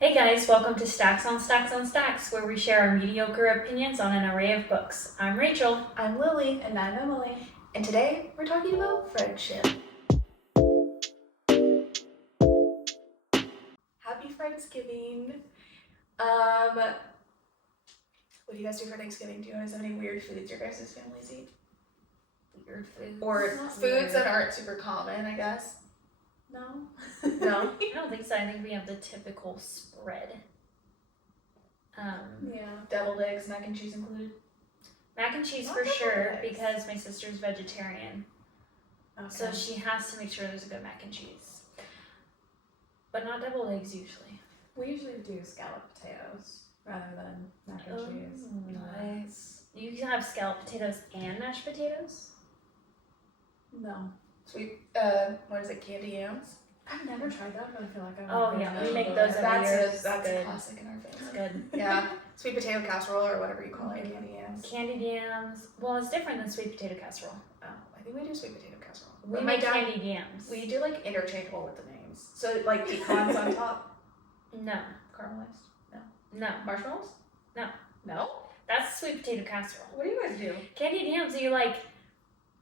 Hey guys, welcome to Stacks on Stacks on Stacks, where we share our mediocre opinions on an array of books. I'm Rachel. I'm Lily. And I'm Emily. And today we're talking about friendship. Happy Friendsgiving. What do you guys do for Thanksgiving? Do you guys have any weird foods your guys' families eat? Weird foods. Or Not foods weird. that aren't super common, I guess? No. No? I don't think so. I think we have the typical spread. Yeah. Deviled eggs, mac and cheese included? Mac and cheese Not for deviled sure, eggs. because my sister's vegetarian. Okay. So she has to make sure there's a good mac and cheese. But not deviled eggs usually. We usually do scalloped potatoes rather than mac and cheese. Nice. You can have scalloped potatoes and mashed potatoes? No. Sweet, what is it, candy yams? I've never tried that, but I feel like I Oh, would. yeah, we make those every year. That's Good. a classic in our It's family. good. Yeah, sweet potato casserole or whatever you call it, candy yams. Candied yams. Well, it's different than sweet potato casserole. Oh, I think we do sweet potato casserole. We But make candied yams. We do like interchangeable with the names. So like pecans on top. No. Caramelized? No. Marshmallows? No. No? That's sweet potato casserole. What do you guys do? Candied yams, you like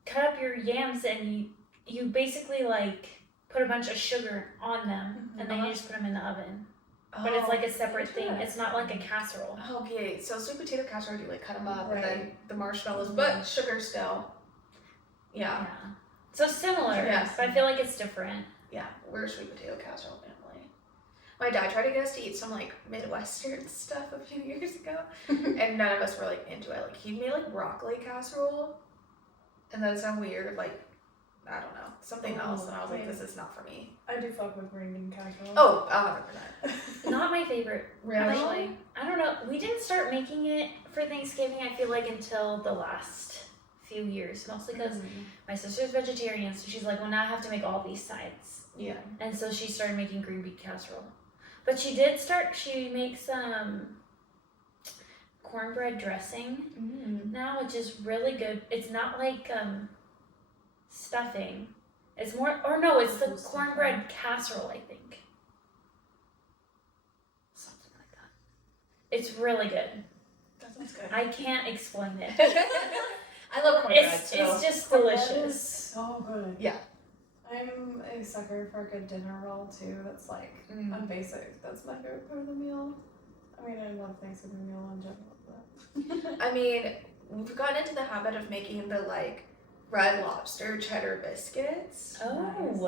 cut up your yams and you basically like put a bunch of sugar on them and then you just put them in the oven. But it's like a separate thing. It's not like a casserole. Okay, so sweet potato casserole, you like cut them up and Right. then the marshmallows, but sugar still. Yeah. Yeah. So similar, Yes. but I feel like it's different. Yeah, we're a sweet potato casserole family. My dad tried to get us to eat some like Midwestern stuff a few years ago, and none of us were like into it. Like he made like broccoli casserole, and then some weird like I don't know something else, and I was like, this is not for me. I do fuck with green bean casserole. Oh, 100%. Not my favorite, Really? actually. I don't know. We didn't start making it for Thanksgiving, I feel like, until the last few years. Mostly because my sister's vegetarian, so she's like, well, now I have to make all these sides. Yeah. And so she started making green bean casserole. But she makes cornbread dressing now, which is really good. It's not like stuffing. It's more, or no, it's the cornbread casserole, I think. Something like that. It's really good. That sounds good. I can't explain it. I love cornbread. It's so. just Cornbread is delicious. so good. Yeah. I'm a sucker for a good dinner roll too. That's like a basic. That's my favorite part of the meal. I mean, I love Thanksgiving meal in general, but I mean, we've gotten into the habit of making the like Red Lobster cheddar biscuits. Oh,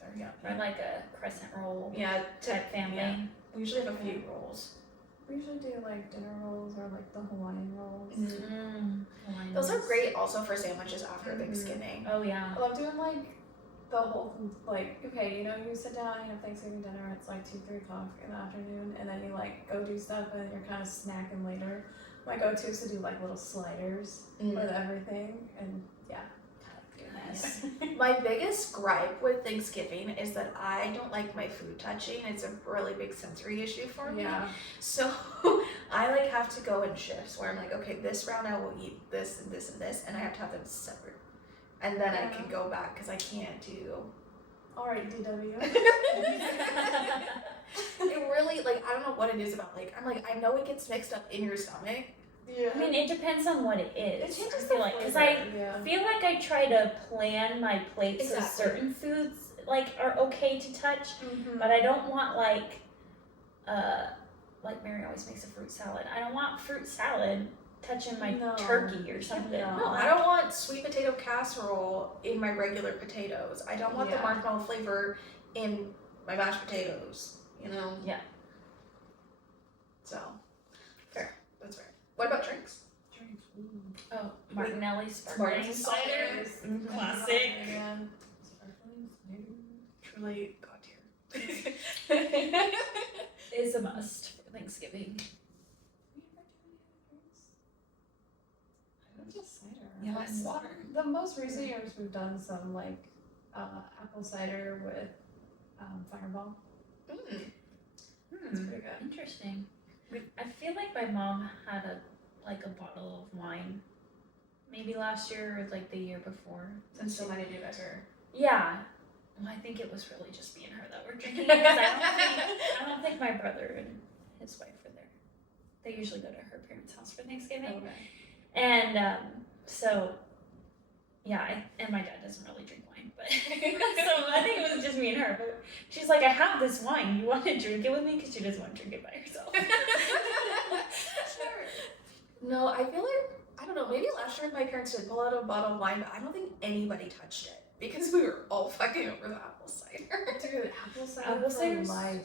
They're yummy. or like a crescent roll Yeah, type family. yeah. We usually have a few rolls. we usually do like dinner rolls or like the Hawaiian rolls. Those are great also for sandwiches after Thanksgiving. Oh yeah. I love doing like the whole like okay, you know, you sit down, you have Thanksgiving dinner, it's like 2-3 o'clock in the afternoon, and then you like go do stuff, and then you're kind of snacking later. My go-to is to do like little sliders with everything, and yeah. Goodness. My biggest gripe with Thanksgiving is that I don't like my food touching. It's a really big sensory issue for me. Yeah. So I like have to go in shifts where I'm like, okay, this round I will eat this and this and this, and I have to have them separate. And then I can go back because I can't do. All right, DW. It really, like, I don't know what it is about, like, I'm like, I know it gets mixed up in your stomach. Yeah. I mean, it depends on what it is. It changes I feel the like, because flavor, I yeah. feel like I try to plan my plates so Exactly. certain foods like are okay to touch, Mhm. but I don't want like Mary always makes a fruit salad. I don't want fruit salad touching my No. turkey or something. No. No, I don't want sweet potato casserole in my regular potatoes. I don't want the Yeah. marshmallow flavor in my mashed potatoes, you know? Yeah. So, fair. That's fair. What about drinks? Drinks. Ooh. Oh, Martinelli's sparkling Sparkling cider. cider. Classic. Again. Sparkling cider. Truly god tier. Is a must for Thanksgiving. Just cider. Yes. Water. The most recent years we've done some like apple cider with Fireball. That's pretty good. Interesting. I feel like my mom had a bottle of wine, maybe last year or like the year before. Since so many of you guys are. Yeah. Well, I think it was really just me and her that were drinking it, 'cause I don't think my my brother and his wife are there. They usually go to her parents' house for Thanksgiving. Okay. And so, yeah, and my dad doesn't really drink wine, but so I think it was just me and her. But she's like, I have this wine. You want to drink it with me? Because she doesn't want to drink it by herself. Sure. No, I feel like, I don't know, maybe last year my parents did pull out a bottle of wine, but I don't think anybody touched it because we were all fighting over the apple cider. Dude, apple cider Apple for cider's life.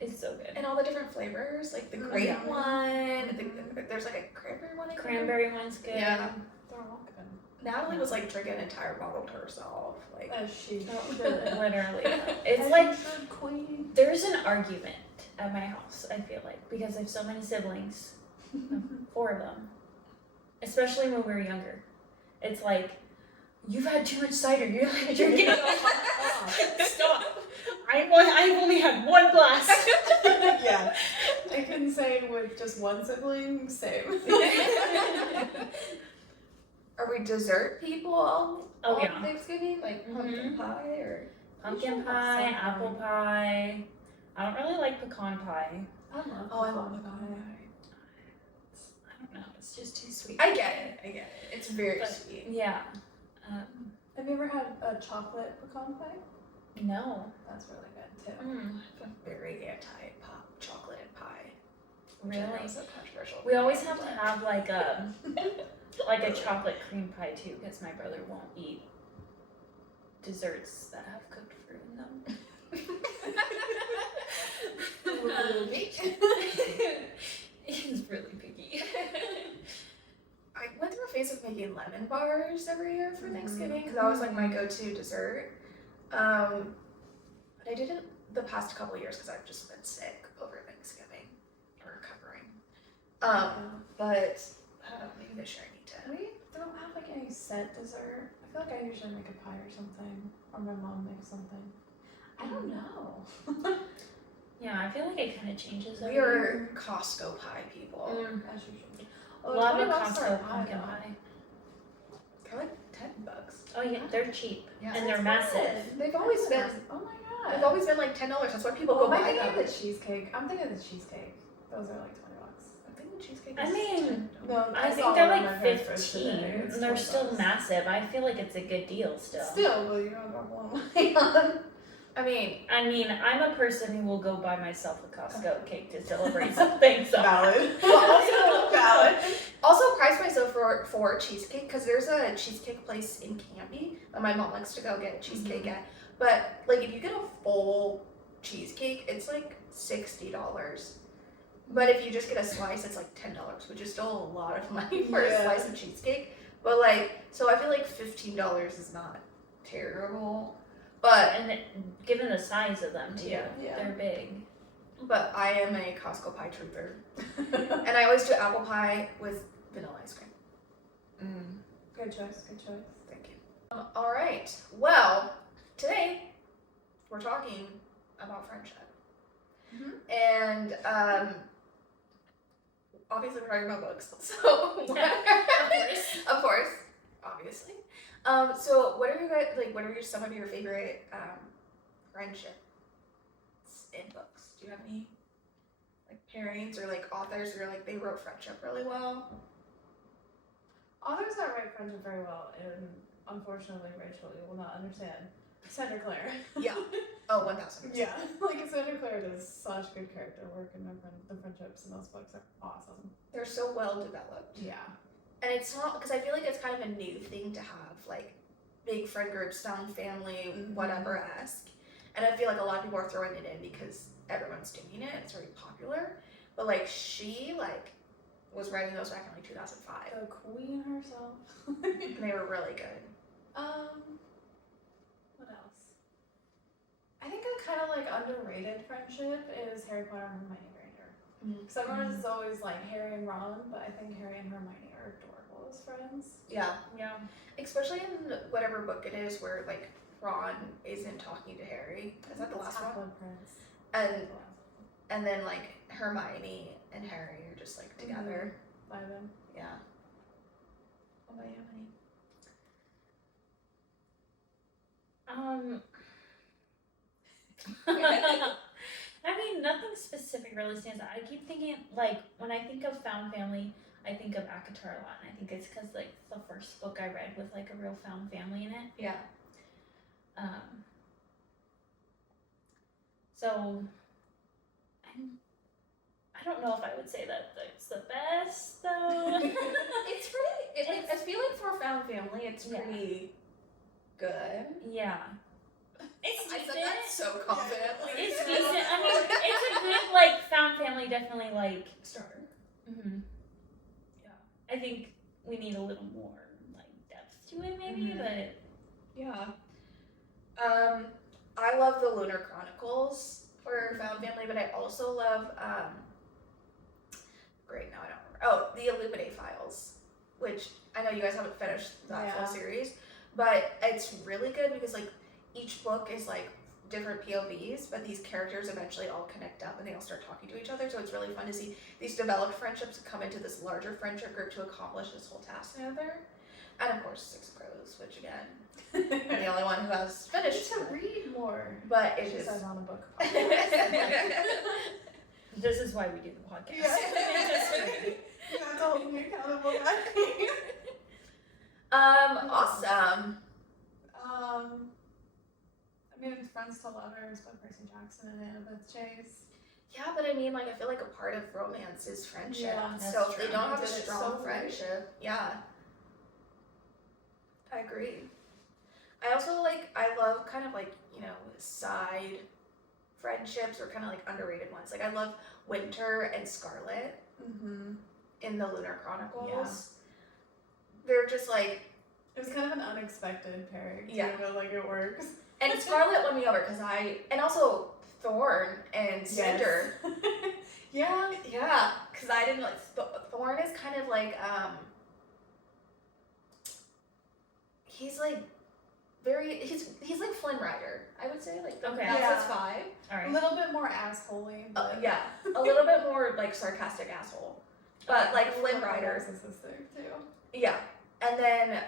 It's so good. And all the different flavors, like the grape Yeah. one, I think there's like a cranberry one. I think. Cranberry one's good. Yeah. They're all good. Natalie was like drinking an entire bottle to herself. Like, As she Oh, should. literally. It's As like you should, queen. there's an argument at my house, I feel like, because I have so many siblings. 4 of them. Especially when we were younger. It's like, you've had too much cider, you're like drinking it all. Stop. I've only had 1 glass. Yeah. I can say with just one sibling, same. are we dessert people on Oh, yeah. Thanksgiving? Like pumpkin Mhm. pie or? Pumpkin Usually pie, have some apple pie. I don't really like pecan pie. I love Oh, I love pecan pecan pie. I don't know. It's just too sweet. I get it. It's very But- sweet. Yeah. Have you ever had a chocolate pecan pie? No. That's really good too. I'm very anti-pop chocolate and pie. Which I know Really? is so controversial. We always have to have like a chocolate cream pie too, because my brother won't eat desserts that have cooked fruit in them. He's really picky. I went through a phase of making lemon bars every year for Thanksgiving because that was like my go-to dessert. But I didn't the past couple years because I've just been sick over Thanksgiving or recovering. But I don't know, maybe this year I need to. We don't have like any set dessert. I feel like I usually make a pie or something, or my mom makes something. I don't know. Yeah, I feel like it kind of changes every We are year. Costco pie people. As usual. Love a $20 for a Costco pumpkin though. pie. They're like $10. Oh yeah, they're cheap Yeah. and they're That's massive. good. They've always been. Oh my god. They've always been like $10. That's why people Oh, go am I buy thinking them. of the cheesecake? I'm thinking of the cheesecake. Those are like $20. I think the cheesecake. I is mean, $10. No, I saw think they're one of my like parents first 15, today. It's and they're still $20. massive. I feel like it's a good deal still. Still, well, you don't have one. I mean, I'm a person who will go buy myself a Costco cake to celebrate something. So Valid. Well, Valid. also price myself for cheesecake because there's a cheesecake place in Canby that my mom likes to go get cheesecake at. But like if you get a full cheesecake, it's like $60. But if you just get a slice, it's like $10, which is still a lot of money for a Yeah. slice of cheesecake. But like, so I feel like $15 is not terrible. But given the size of them too, Yeah. they're big. But I am a Costco pie trooper. And I always do apple pie with vanilla ice cream. Good choice. Good choice. Thank you. All right. Well, today we're talking about friendship. And obviously we're talking about books. So of course, obviously. So what are you guys like? What are some of your favorite friendships in books? Do you have any like pairings or like authors or like they wrote friendship really well? Authors that write friendship very well, and unfortunately, Rachel, you will not understand. Cassandra Clare. Yeah. Oh, 1000%. Yeah, like Cassandra Clare does such good character work, and the friendships in those books are awesome. They're so well developed. Yeah. And it's not because I feel like it's kind of a new thing to have like big friend groups, found family, whatever esque. And I feel like a lot of people are throwing it in because everyone's doing it. It's very popular. But like she like was writing those back in like 2005, The queen herself. and they were really good. What else? I think a kind of like underrated friendship is Harry Potter and Hermione Granger. Because everyone is always like Harry and Ron, but I think Harry and Hermione are adorable as friends. Yeah, Yeah. especially in whatever book it is where like Ron isn't talking to Harry. Is that the It's last one? Half-Blood Prince. And then like Hermione and Harry are just like together. By them. Yeah. What about you, honey? I mean, nothing specific really stands out. I keep thinking, like, when I think of found family, I think of ACOTAR a lot, and I think it's because, like, the first book I read with, like, a real found family in it. Yeah. So, I don't know if I would say that it's the best, though. It's pretty, I feel like for a found family, it's pretty good. Yeah. It's I decent. said that so confidently. It's decent. I mean, it's a good, like, found family, definitely, like, Starter. Yeah. I think we need a little more, like, depth to it, maybe, but. Yeah. I love the Lunar Chronicles for found family, but I also love, great, now I don't remember. Oh, the Illuminate Files, which I know you guys haven't finished that full series, but it's really good because, like, each book is, like, different POVs, but these characters eventually all connect up and they all start talking to each other, so it's really fun to see these developed friendships come into this larger friendship group to accomplish this whole task together. And of course, Six Crows, which again, I'm the only one who has finished. To read more. But it She is. says on a book. This is why we do the podcast. That's all me accountable. Awesome. I mean, Friends to Lovers by Percy Jackson and Annabeth Chase. Yeah, but I mean, like, I feel like a part of romance is friendship. Yeah, so if true. they don't have a It's strong so friendship, yeah. I agree. I also I love kind of like, you know, side friendships or kind of like underrated ones. Like, I love Winter and Scarlet in the Lunar Chronicles. Yeah. They're just like. It was kind of an unexpected pairing, too, but like it works. And Scarlet won me over because and also Thorn and Cinder. Yeah. Yeah, because I didn't like, Thorn is kind of like, he's like he's like Flynn Rider, I would say, like, Okay. that's his vibe. Alright. A little bit more assholey. Yeah, a little bit more like sarcastic asshole. But like Flynn Rider. Narcissistic, too. Yeah. And then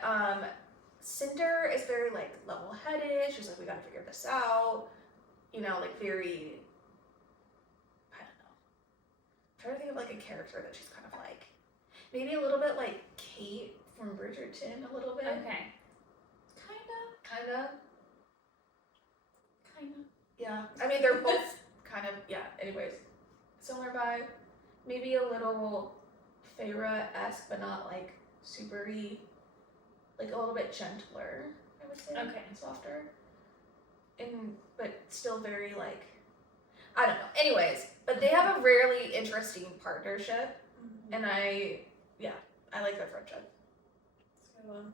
Cinder is very like level-headed. She's like, we gotta figure this out. You know, like very, I don't know. I'm trying to think of like a character that she's kind of like. Maybe a little bit like Kate from Bridgerton, a little bit. Okay. Kinda. Yeah. I mean, they're both kind of, yeah, anyways. Similar vibe. Maybe a little Feyre-esque, but not like super-y. Like a little bit gentler, I would say. Okay. Softer. But still very like, I don't know. Anyways, but they have a really interesting partnership. And I like their friendship. That's a good one.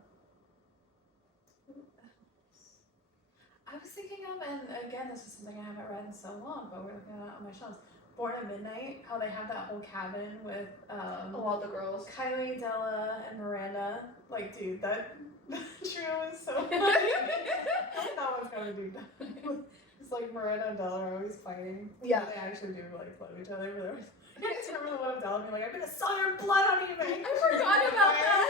I was thinking of, and again, this is something I haven't read in so long, but we're looking at it on my shelves. Born at Midnight, how they have that whole cabin with all the girls. Kylie, Della, and Miranda. Like, dude, that trio is so funny. That one's gotta be done. It's like Miranda and Della are always fighting. Yeah. They actually do like love each other. But I just remember the one of Della being like, I'm gonna sell your blood on eBay. I forgot about that.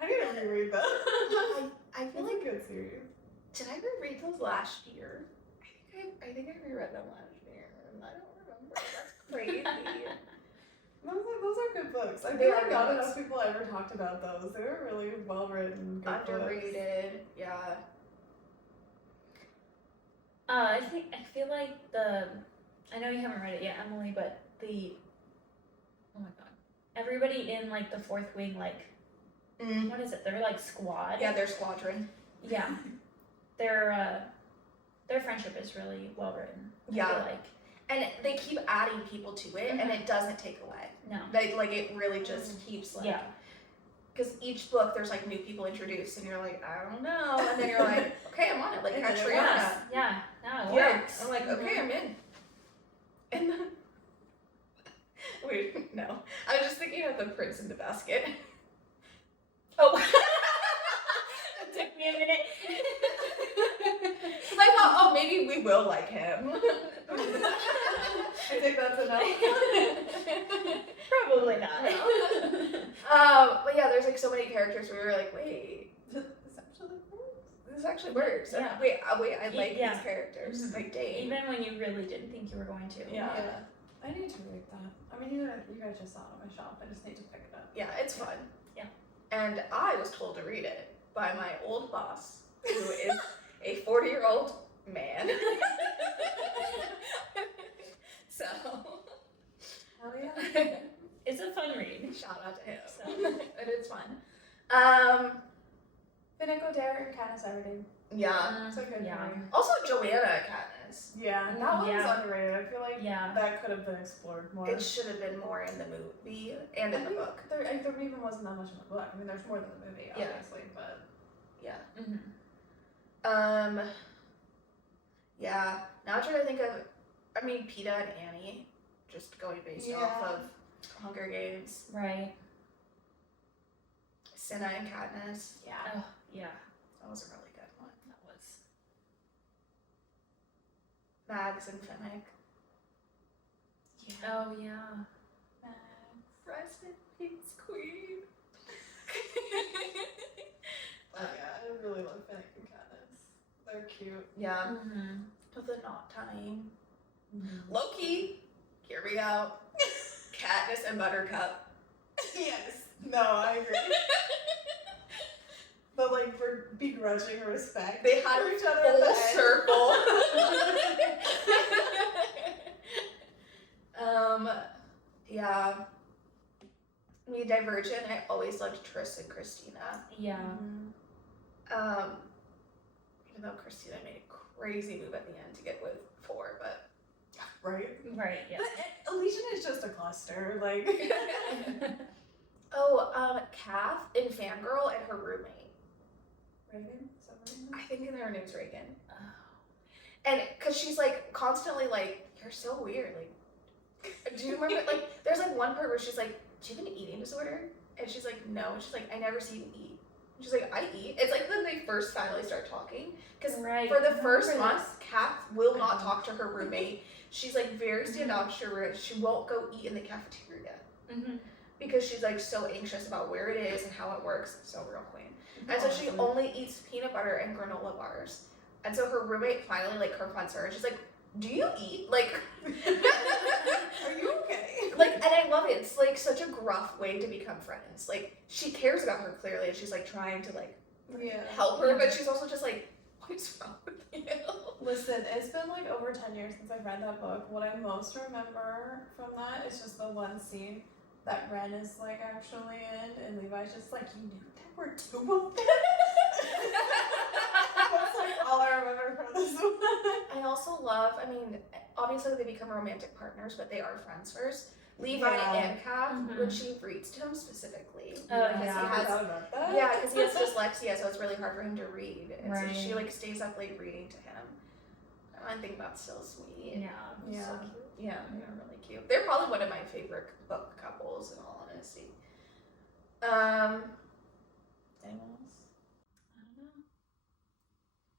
I need to reread that. I feel It's like, a good series. did I reread those last year? I think I reread them last year, and I don't remember. That's crazy. Those are good books. I They feel are like good not books. enough people ever talked about those. They were really well written. Underrated, yeah. I feel like I know you haven't read it yet, Emily, but oh my god. Everybody in like the fourth wing, like, what is it? They're like squad. Yeah, their squadron. Yeah. Their friendship is really well written. Yeah. I feel like. And they keep adding people to it, and it doesn't take away. No. It really just keeps like. Yeah. Because each book, there's like new people introduced, and you're like, I don't know, and then you're like, okay, I'm on it. Like And then it Catriona. Yeah. No, it Yeah. works. I'm like, okay, I'm in. And then, wait, no, I was just thinking of the Prince in the Basket. Oh. It took me a minute. I thought, oh, maybe we will like him. I think that's enough. Probably not. But yeah, there's like so many characters where we were like, wait. Essentially, this actually works. Yeah. Wait, I like Yeah. these characters. Mhm. Like, dang. Even when you really didn't think you were going to. Yeah. I need to read that. I mean, you guys just saw it on my shop. I just need to pick it up. Yeah, it's fun. Yeah. And I was told to read it by my old boss, who is a 40-year-old man. So, Hell yeah. It's a fun read. shout out to him. So. And it's fun. Finnick O'Dare and Katniss Everdeen. Yeah. It's a good Yeah. movie. Also, Joanna Katniss. Yeah, that one Yeah. was underrated. I feel like Yeah. that could have been explored more. It should have been more in the movie and in the book. There even wasn't that much in the book. I mean, there's more than the movie, Yeah. obviously, but Yeah. Mm-hmm. Yeah. Now I'm trying to think of, I mean, Peeta and Annie, just going based off of Hunger Games. Right. Cinna and Katniss. yeah. Oh, yeah. That was a really good one. That was. Mags and Finnick. Yeah. Oh, yeah. Rest in peace, Queen. Oh yeah, I really love Finnick and Katniss. They're cute. Yeah. Mm-hmm. With the knot tying. Loki, hear me out. Katniss and Buttercup. Yes. No, I agree. But like for begrudging respect. They had for a each other at full the end. circle. Yeah. I mean, Divergent, I always loved Tris and Christina. Yeah. Mhm. Even though Christina made a crazy move at the end to get with 4, but Right. Right, yeah. But Elysian is just a cluster. Like. Kath in Fangirl and her roommate. Reagan? Is that Reagan? I think her name's Reagan. Oh. And because she's like constantly like, you're so weird. Like, do you remember? Like, there's like one part where she's like, do you have an eating disorder? And she's like, no. And she's like, I never see you eat. And she's like, I eat. It's like when they first finally start talking. Because Right. for the I first remember month, Kath will I not know. talk to her roommate. She's like very standoffish. She won't go eat in the cafeteria. Mm-hmm. Because she's like so anxious about where it is and how it works. So real queen. And so she Awesome. only eats peanut butter and granola bars. And so her roommate finally like confronts her and she's like, do you eat? Like Are you okay? like, and I love it. It's like such a gruff way to become friends. Like she cares about her clearly and she's like trying to like Yeah. help her, but she's also just like, what is wrong with you? Listen, it's been like over 10 years since I've read that book. What I most remember from that is just the one scene that Ren is like actually in, and Levi's just like, you knew there were 2 of them? That's like all I remember from this one. I also love, I mean, obviously they become romantic partners, but they are friends first. Levi Yeah. and Kath, Mhm. when she reads to him specifically. Oh, because yeah. he I has forgot about that. Yeah, because he has dyslexia, so it's really hard for him to read. And Right. so she like stays up late reading to him. And I think that's so sweet. Yeah. Yeah. So cute. Yeah, they're really cute. They're probably one of my favorite book couples in all honesty. Anyone else? I don't know.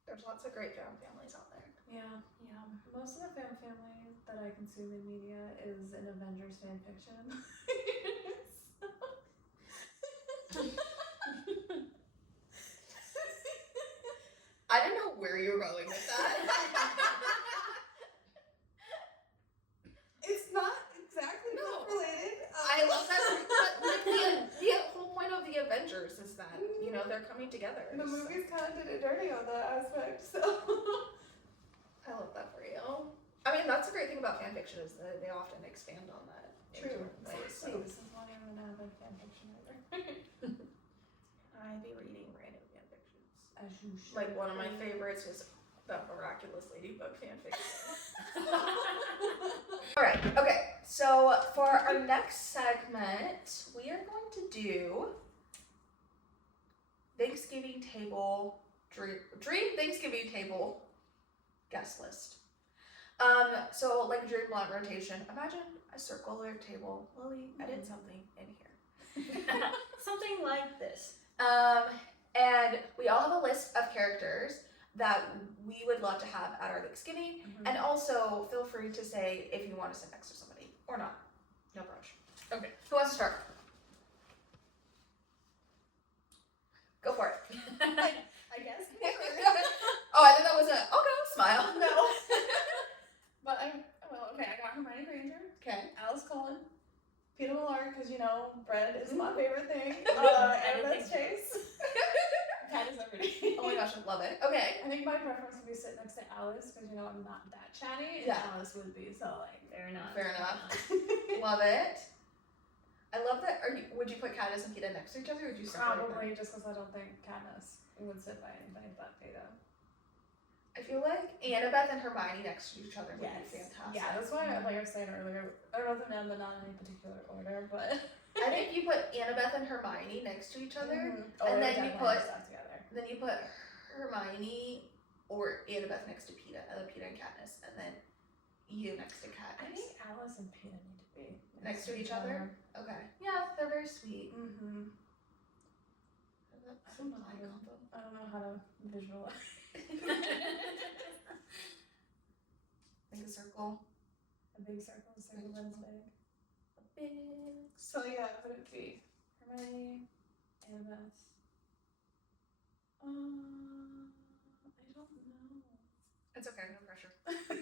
There's lots of great found families out there. Yeah. Yeah. Most of the fan family that I consume in media is in Avengers fan fiction. I don't know where you're going with that. It's not exactly No. related. I love that. But like, the whole point of the Avengers is that, you know, they're coming together. The so- movies kind of did it dirty on that aspect, so. I love that for you. I mean, that's the great thing about fan fiction is that they often expand on that. in different ways, See, so. this is why I'm an avid fan fiction writer. I'd be reading random fan fictions. As you should. Like one of my favorites is the Miraculous Ladybug fan fiction. Alright, okay. So for our next segment, we are going to do Thanksgiving table dream Thanksgiving table guest list. So like dream blunt rotation. Imagine a circular table. Lily, I did something in here. Something like this. And we all have a list of characters that we would love to have at our Thanksgiving. And also feel free to say if you want to sit next to somebody or not. No rush. Okay. Who wants to start? Go for it. I guess. was a, I'll go, smile. No. But I got Hermione Granger, Okay. Alice Cullen, Peter Millar, because, bread is my favorite thing. Annabeth Chase. Katniss Everdeen. Oh my gosh, I love it. Okay. I think my preference would be sit next to Alice, because, I'm not that chatty, and Yeah. Alice would be, so, Fair enough. Fair enough. Love it. I love that. Would you put Katniss and Peeta next to each other, or would you separate them? Probably, just because I don't think Katniss would sit by anybody but Peeta. I feel like Annabeth and Hermione next to each other would be fantastic. Yeah, that's why, like I was saying earlier, I wrote them down, but not in any particular order, but... I think you put Annabeth and Hermione next to each other, Or and then you definitely put stuff together. then you put Hermione or Annabeth next to Peeta, and then Peeta and Katniss, and then you next to Katniss. I think Alice and Peeta need to be Next to each other? Okay. Yeah, they're very sweet. Mm-hmm. I don't know how to combo. I don't know how to visualize. Make a circle. A big circle, a circle that is big. A big. So yeah, would it be Hermione, Annabeth? I don't know. It's okay, no pressure.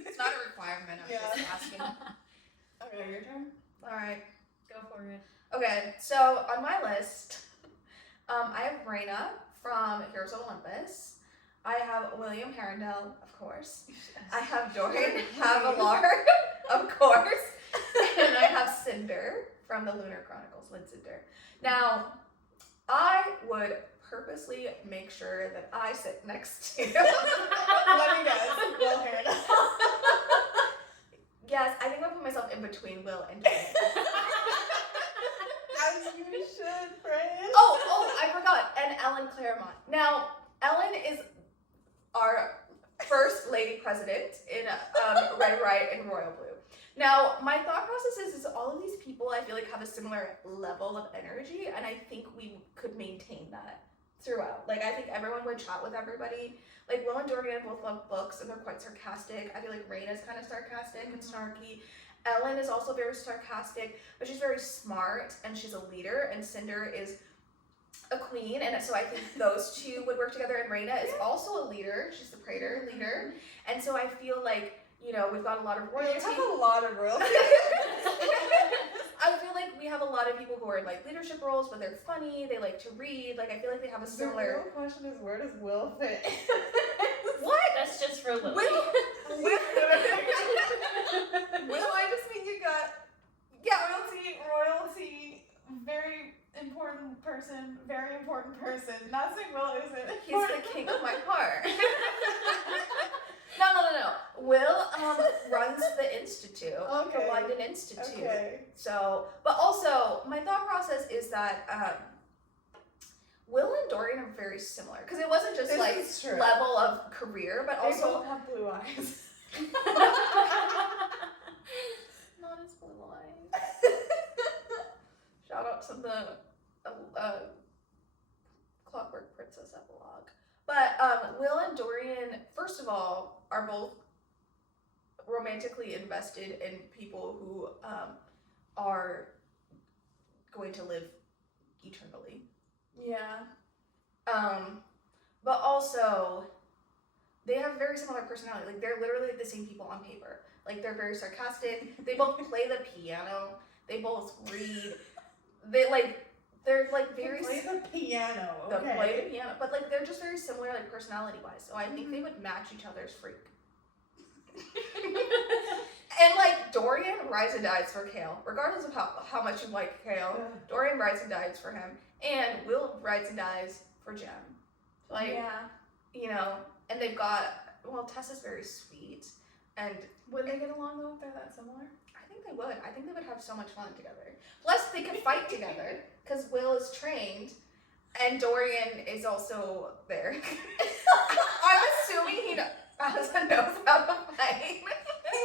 It's not a requirement. I'm just asking. Okay, your turn. All right. Go for it. Okay, so on my list, I have Raina from Heroes of Olympus. I have William Herondale, of course. I have Dorian Havilar, of course. And I have Cinder from the Lunar Chronicles, Lynn Cinder. Now, I would purposely make sure that I sit next to Let me guess. Will Herondale. Yes, I think I'll put myself in between Will and Dorian. As you should, friend. Oh, I forgot. And Ellen Claremont. Now, Ellen is our first lady president in Red, White, and Royal Blue. Now, my thought process is all of these people I feel like have a similar level of energy, and I think we could maintain that throughout. Like, I think everyone would chat with everybody. Like, Will and Dorian both love books, and they're quite sarcastic. I feel like Raina's kind of sarcastic and snarky. Ellen is also very sarcastic, but she's very smart, and she's a leader, and Cinder is a queen, and so I think those two would work together, and Raina is also a leader. She's the praetor leader, and so I feel like, we've got a lot of royalty. You have a lot of royalty. I feel like we have a lot of people who are in like leadership roles, but they're funny, they like to read, like I feel like they have a similar... The real question is, where does Will fit? What? That's just for Lily. Will, I just think you got royalty, very important person. Not saying Will isn't. he's the king of my heart. No. Will runs the Institute, the London Institute. Okay. So, but also, my thought process is that Will and Dorian are very similar. Because it wasn't just This is true. level of career, but They also... both have blue eyes. Not as blue eyes. Shout out to the Clockwork Princess epilogue. But Will and Dorian, first of all, are both romantically invested in people who are going to live eternally. Yeah. But also, they have very similar personality. Like, they're literally the same people on paper. Like, they're very sarcastic. They both play the piano. They both read. They're very... Play the piano, They play the piano. But, like, they're just very similar, like, personality-wise. So I think they would match each other's freak. And, like, Dorian rides and dies for Kale. Regardless of how much you like Kale, Dorian rides and dies for him. And Will rides and dies for Jem. Like, and they've got... Well, Tessa's very sweet. And... Would they get along, though, if they're that similar? I think they would. I think they would have so much fun together. Plus, they could fight together, because Will is trained, and Dorian is also there. I'm assuming he also knows how to fight. He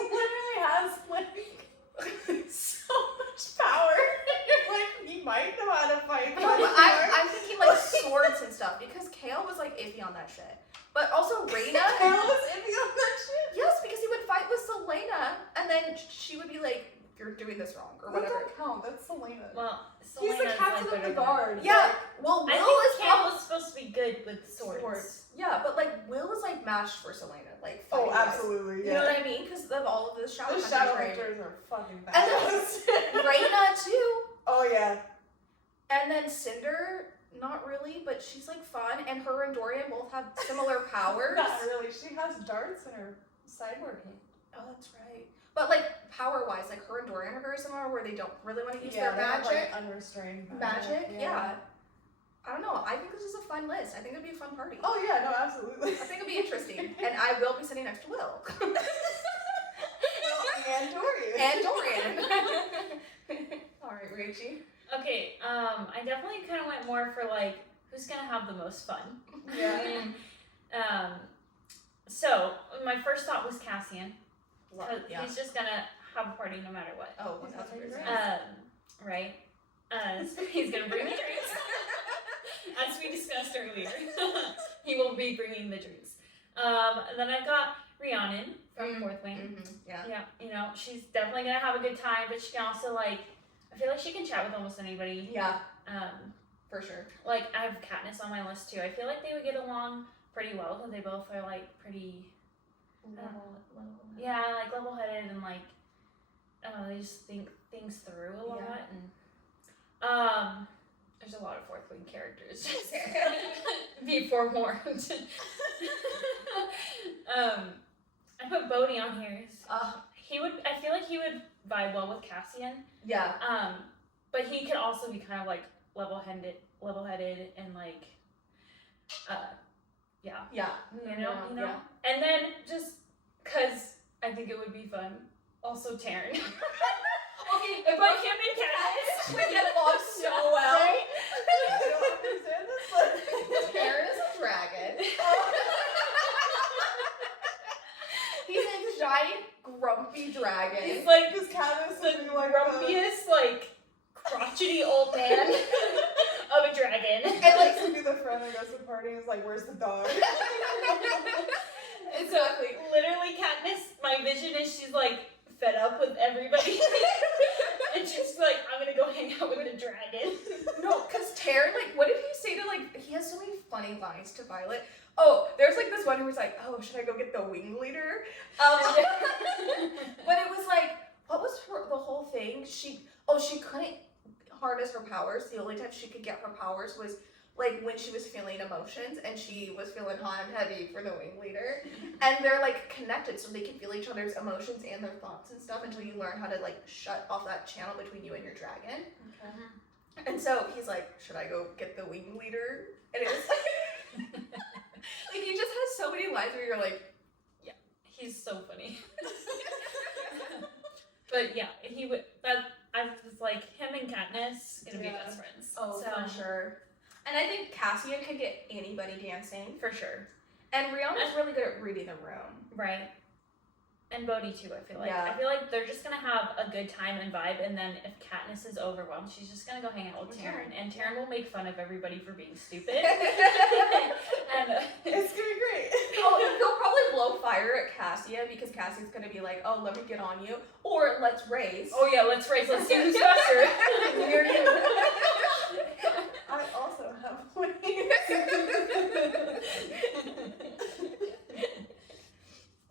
literally has, like, so much power. Like, he might know how to fight. No, but I'm thinking, like, swords and stuff, because Kale was, like, iffy on that shit. But also, Raina... Kale was iffy on that shit? Yes, because he would fight with Selena, and then she would be like, you're doing this wrong or That whatever. doesn't count. That's Selena. Well, He's the Selena's, captain like, of the better than- guard. Yeah, well, I Will think is Cam probably was supposed to be good with swords. yeah, but like Will is like matched for Selena, like Oh, fighting-wise. absolutely. You know what I mean? Because of all of the shadow The hunters, shadow right? hunters are fucking And then badass. Reyna too. Oh yeah. And then Cinder, not really, but she's like fun. And her and Dorian both have similar powers. Not really. She has darts in her sideboard hand. Oh, that's right. But like power-wise, like her and Dorian are very similar, where they don't really want to use their they have, magic. like, unrestrained Magic, yeah. I don't know. I think this is a fun list. I think it'd be a fun party. Oh yeah, no, absolutely. I think it'd be interesting, and I will be sitting next to Will And Dorian. and Dorian. All right, Rachie. Okay, I definitely kind of went more for like who's gonna have the most fun. Yeah. So my first thought was Cassian. Yeah. He's just gonna have a party no matter what. Oh, He's that's my weird. favorite. Right. So he's gonna bring the drinks, as we discussed earlier. He will be bringing the drinks. Then I've got Rhiannon from Fourth Wing. Yeah. Yeah, you know, she's definitely gonna have a good time, but she can also like, I feel like she can chat with almost anybody. Yeah, Um, for sure. like I have Katniss on my list too. I feel like they would get along pretty well because they both are like pretty, yeah, like level-headed and like, I don't know, they just think things through a lot. Yeah. And there's a lot of Fourth Wing characters. Be forewarned. I put Bodhi on here. He would. I feel like he would vibe well with Cassian. Yeah. But he could also be kind of like level-headed, and like, yeah. Yeah. You know. Yeah. And then just cause I think it would be fun. Also, Taryn. Okay, But him and Katniss would get along so well. Right? I don't understand this. Karen is a dragon. He's a giant, grumpy dragon. He's like Because Katniss the would be like grumpiest, like crotchety old man of a dragon. And like to be the friend that goes to the party and is like, "Where's the dog?" Exactly. So, literally, Katniss, my vision is she's like fed up with everybody. And she's like, I'm gonna go hang out with the dragon. No, because Taryn, like, what did he say to, like, he has so many funny lines to Violet. Oh, there's like this one where he's like, oh, should I go get the wing leader? But it was like, what was the whole thing? She couldn't harness her powers. The only time she could get her powers was like when she was feeling emotions, and she was feeling hot and heavy for the wing leader. And they're like connected, so they can feel each other's emotions and their thoughts and stuff until you learn how to like shut off that channel between you and your dragon. Okay. And so he's like, should I go get the wing leader? And it was like he just has so many lines where you're like, He's so funny. But yeah, he would. I was like, him and Katniss gonna be Yeah. best friends. oh, so, for sure. And I think Cassian could get anybody dancing. For sure. And Rihanna's really good at reading the room. Right. And Bodhi too, I feel like. Yeah. I feel like they're just gonna have a good time and vibe, and then if Katniss is overwhelmed, she's just gonna go hang out with Taryn. And Taryn will make fun of everybody for being stupid. And It's gonna be great. He'll probably blow fire at Cassia because Cassia's gonna be like, oh, let me get on you. Or let's race. oh yeah, let's race, let's see who's faster. Near you. I also have wings.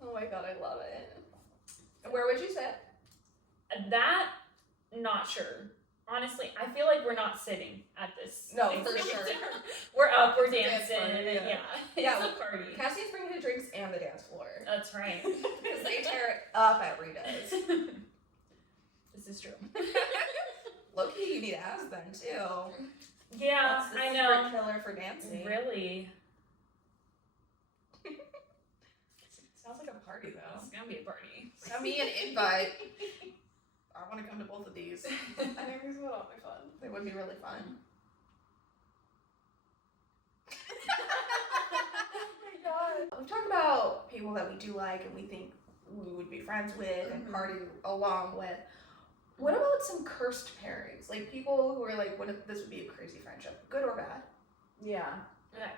Oh my god, I love it. Where would you sit? That, not sure. Honestly, I feel like we're not sitting at this. No, thing. for sure. We're up, we're Dance dancing, party, and yeah. Yeah. It's a party. Cassia's bringing the drinks and the dance floor. That's right. Because they tear it up at Rita's. This is true. Low-key, you need Aspen too. Yeah, That's the I secret know. killer for dancing. Really. Sounds like a party though. It's gonna be a party. Send me an invite. I want to come to both of these. I think these would all be fun. They would be really fun. Oh my god. We've talked about people that we do like and we think we would be friends with and party along with. What about some cursed pairings? Like people who are like, what if this would be a crazy friendship? Good or bad? Yeah. Okay.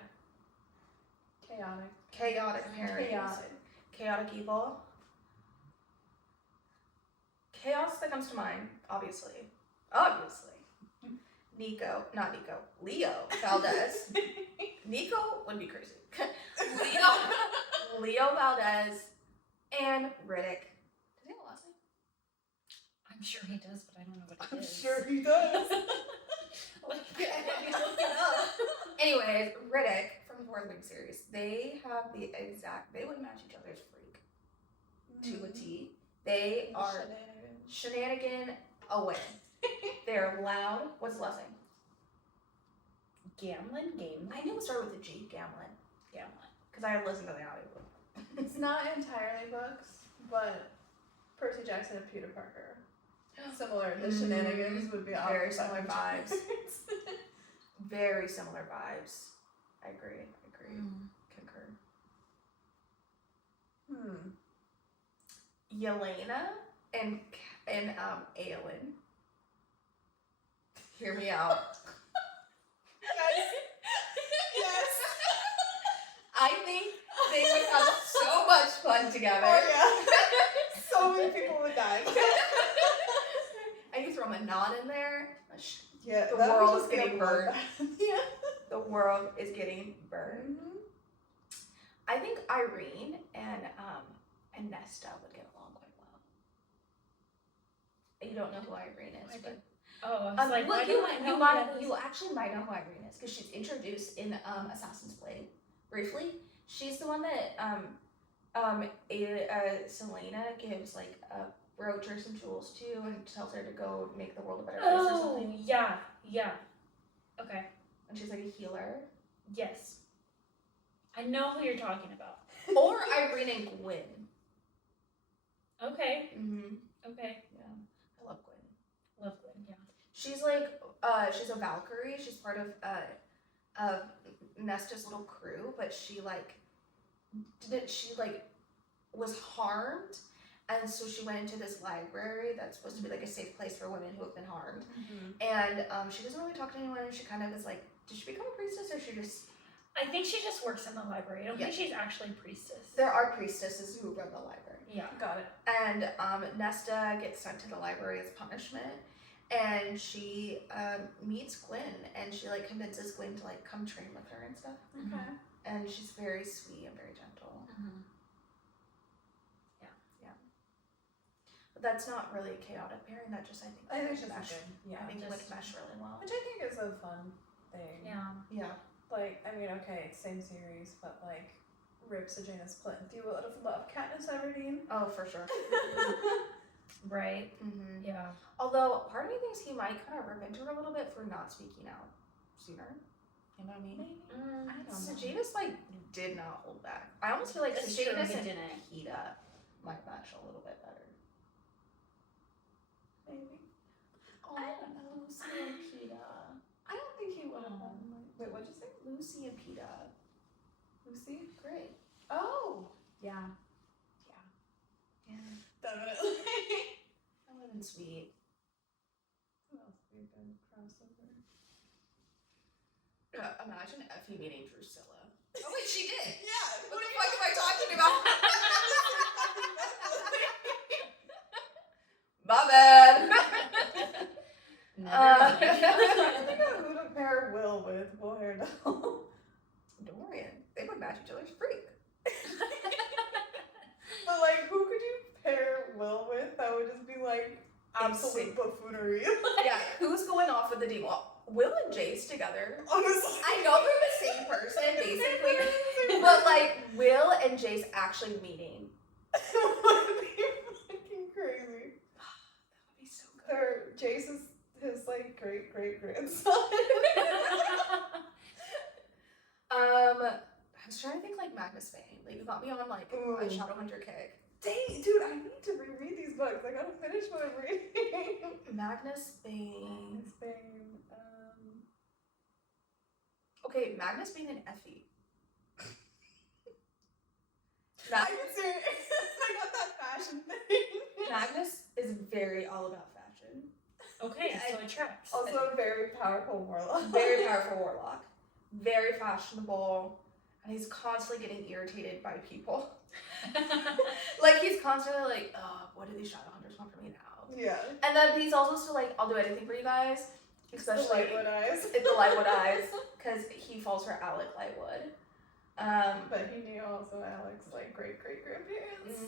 Chaotic. Chaotic pairings. Chaotic. Chaotic evil. chaos that comes to mind, obviously. Leo Valdez. Nico would be crazy. Leo Valdez and Riddick. Does he have a last name? I'm sure he does, but I don't know what it is. he does. Anyways, Riddick from the Fourth Wing series, they would match each other's freak to a T. They are shenanigan away. They're loud. What's the last name? Gamlin? I knew it started with a G. Gamlin. Because I had listened to the audiobook. It's not entirely books, but Percy Jackson and Peter Parker. Similar. The shenanigans would be very similar vibes. Very similar vibes. I agree. Concur. Yelena and Aelin. Hear me out. Yes. I think they would have so much fun together. Oh yeah. So many people would die. And you throw Manon in there. Yeah, the world is getting burned. Yeah. The world is getting burned. I think Irene and Nesta would get along quite well. You don't know who Irene is, but I was like, why you actually might know who Irene is because she's introduced in Assassin's Blade briefly. She's the one that Selena gives like brooch her some jewels to and tells her to go make the world a better place or something. Yeah. Okay. And she's like a healer. Yes. I know who you're talking about. Or Irene and Gwyn. Okay. Okay. Yeah. I love Gwyn. Yeah. She's like she's a Valkyrie. She's part of Nesta's little crew, but she was harmed. And so she went into this library that's supposed to be like a safe place for women who have been harmed. And she doesn't really talk to anyone. And she kind of is like, did she become a priestess or she just... I think she just works in the library. I don't think she's actually a priestess. There are priestesses who run the library. Yeah. Got it. And Nesta gets sent to the library as punishment. And she meets Gwyn. And she like convinces Gwyn to like come train with her and stuff. Okay. And she's very sweet and very gentle. That's not really a chaotic pairing. That just I think she's mesh. Yeah. I think it would mesh really well. Which I think is a fun thing. Yeah. Like, I mean, okay, same series, but like Rip Sejanus Clinton. Do you would have loved Katniss Everdeen? Oh, for sure. Right. Yeah. Although part of me thinks he might kind of rip into her a little bit for not speaking out sooner. You know what I mean? Maybe. I don't know. Sejanus like did not hold back. I almost feel like Sejanus and Hida might match a little bit better. Maybe. Oh, I don't know. Lucy and Peta. I don't think he would have done like... Wait, what'd you say? Lucy and Peta. Lucy? Great. Oh! Yeah. Definitely. That would have been sweet. Who else would be a good crossover? Imagine Effie meeting Drusilla. Oh wait, she did! Yeah! What the fuck am I talking about? My bad! I think of who to pair Will with. Will Hair Doll. Dorian. They would match each other's freak. But like, who could you pair Will with that would just be like absolute buffoonery? Yeah, who's going off with the demon? Will and Jace together. Honestly. I know they're the same person, basically. But like, Will and Jace actually meeting. That would be fucking crazy. That would be so good. Jace is his like great grandson. I was trying to think like Magnus Bane. Like you got me on like a Shadowhunter kick. Dang, dude, I need to reread these books. I gotta finish what I'm reading. Magnus Bane. Okay, Magnus Bane and Effie. I'm serious. I got that fashion thing. Magnus is very all about fashion. Okay, so it tracks. Also a very powerful warlock. Very powerful warlock. Very fashionable. And he's constantly getting irritated by people. Like he's constantly like, oh, what do these Shadowhunters want from me now? Yeah. And then he's also still like, I'll do anything for you guys. Especially the Lightwood eyes. It's the Lightwood eyes, because he falls for Alec Lightwood. But he knew also Alec's like great grandparents.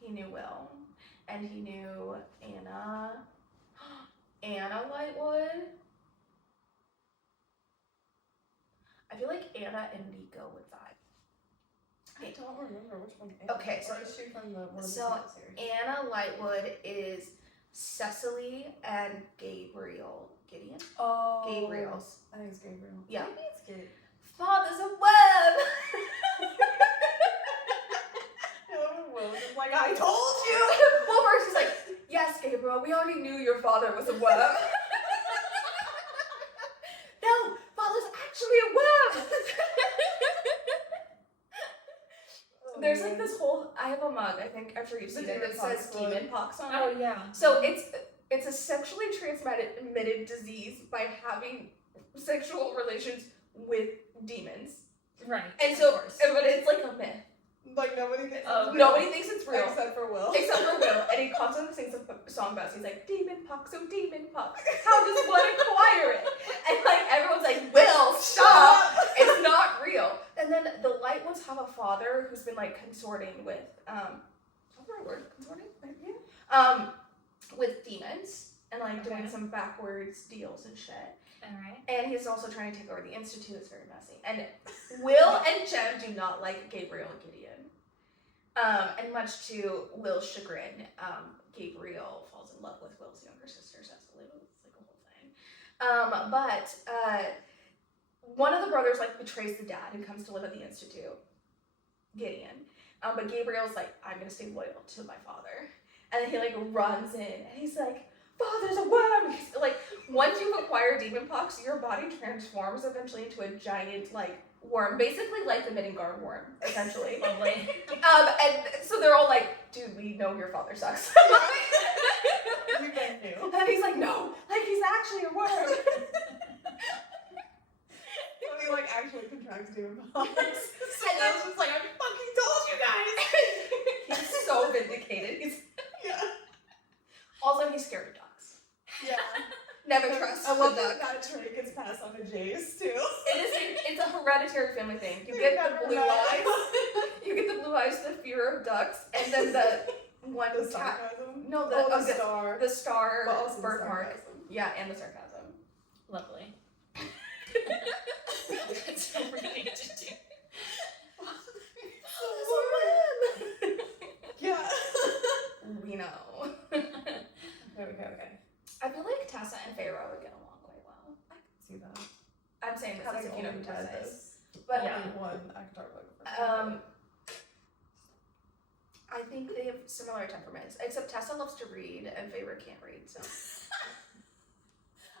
He knew Will, and he knew Anna Lightwood. I feel like Anna and Nico would vibe. I don't remember which one. Anna Okay, is. so- Or is she from the one of the so series? Anna Lightwood is Cecily and Gabriel Gideon. Oh. Gabriel's. I think it's Gabriel. Yeah. Maybe it's Gabe. Father's a web. Will is like, I told you. Well, first he's like, yes, Gabriel, we already knew your father was a web. No, father's actually a web. There's like this whole, I have a mug, I think I'm sure you've seen it, that says demon pox on it. Oh yeah. So it's a sexually transmitted disease by having sexual relations with demons. Right. And of so, course. but it's like a myth. Like nobody thinks Oh, it's real. Nobody thinks it's real. Except for Will. Except for Will, and he constantly sings a song about it. He's like, demon pox, oh demon pox, how does one acquire it? And like everyone's like, Will, stop! It's not real. And then the Lightwoods have a father who's been like consorting with, what's the right word? Consorting? Yeah. With demons and like doing Okay. some backwards deals and shit. Alright. And he's also trying to take over the Institute. It's very messy. And Will and Jem do not like Gabriel and Gideon. And much to Will's chagrin, Gabriel falls in love with Will's younger sister, Cecily. It's like a whole thing. But one of the brothers like betrays the dad and comes to live at the Institute, Gideon. But Gabriel's like, I'm gonna stay loyal to my father. And then he like runs in and he's like, Father's a worm! Like, once you've acquired demon pox, your body transforms eventually into a giant, like, worm. Basically like the Midgard worm, essentially. Lovely. And so they're all like, dude, we know your father sucks. We both knew. And he's like, no, like, he's actually a worm. So he like actually contracts demon pox. And I was just like, I fucking told you guys. He's so vindicated. Yeah. Also, he's scared of ducks. Yeah. Never trust I love the that duck. that trait gets passed on to Jace too. It's a hereditary family thing. You get the blue eyes. You get the blue eyes, the fear of ducks, and then the one The sarcasm. No, the star. the star But also the birthmark. sarcasm. Yeah, and the sarcasm. Lovely. That's so really interesting. Yeah. We know. Okay. I feel like Tessa and Pharaoh would get along quite well. I can see that. I'm saying this as if you know who only Tessa read is. this. But Yeah. Only one I can talk about. I think they have similar temperaments, except Tessa loves to read and Pharaoh can't read, so.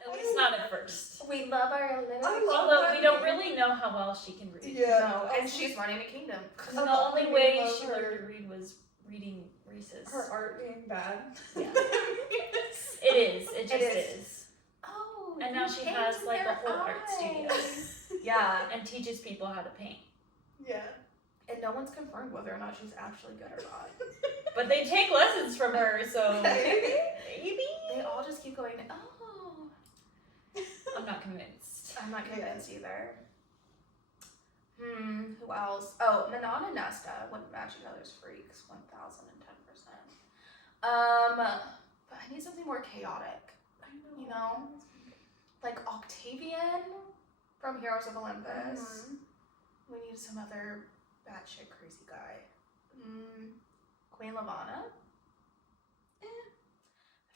At least not at first. We love our little. I love Although that we don't name. really know how well she can read. Yeah. No, and she's running a kingdom. The only way love she her. learned to read was reading Reese's. Her art being bad. Yeah. It is. It just It is. is. Oh, And now you she paint has like a their whole art studio eyes. Yeah, and teaches people how to paint. Yeah. and no one's confirmed whether or not she's actually good or not. But they take lessons from her, so Maybe. maybe. They all just keep going, oh. I'm not convinced. I'm not convinced either. Who else? Oh, Manon and Nesta wouldn't match each other's freaks 1010%. But I need something more chaotic. You know? Like Octavian from Heroes of Olympus. We need some other batshit crazy guy. Queen Lavanna? I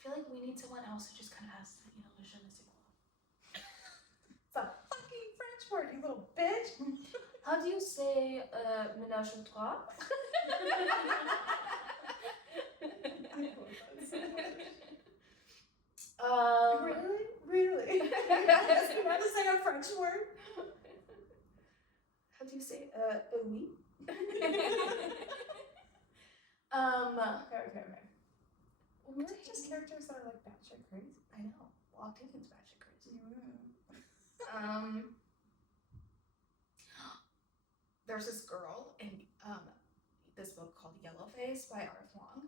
feel like we need someone else who just kind of has, you know, je ne sais quoi. It's a fucking French word, you little bitch. How do you say ménage à trois? Really? Can I just say a French word? How do you say oui? Okay. We're just characters that are like batshit crazy. I know. Well, Octavian's batshit crazy. Mm. There's this girl in this book called Yellowface by R.F. Wong.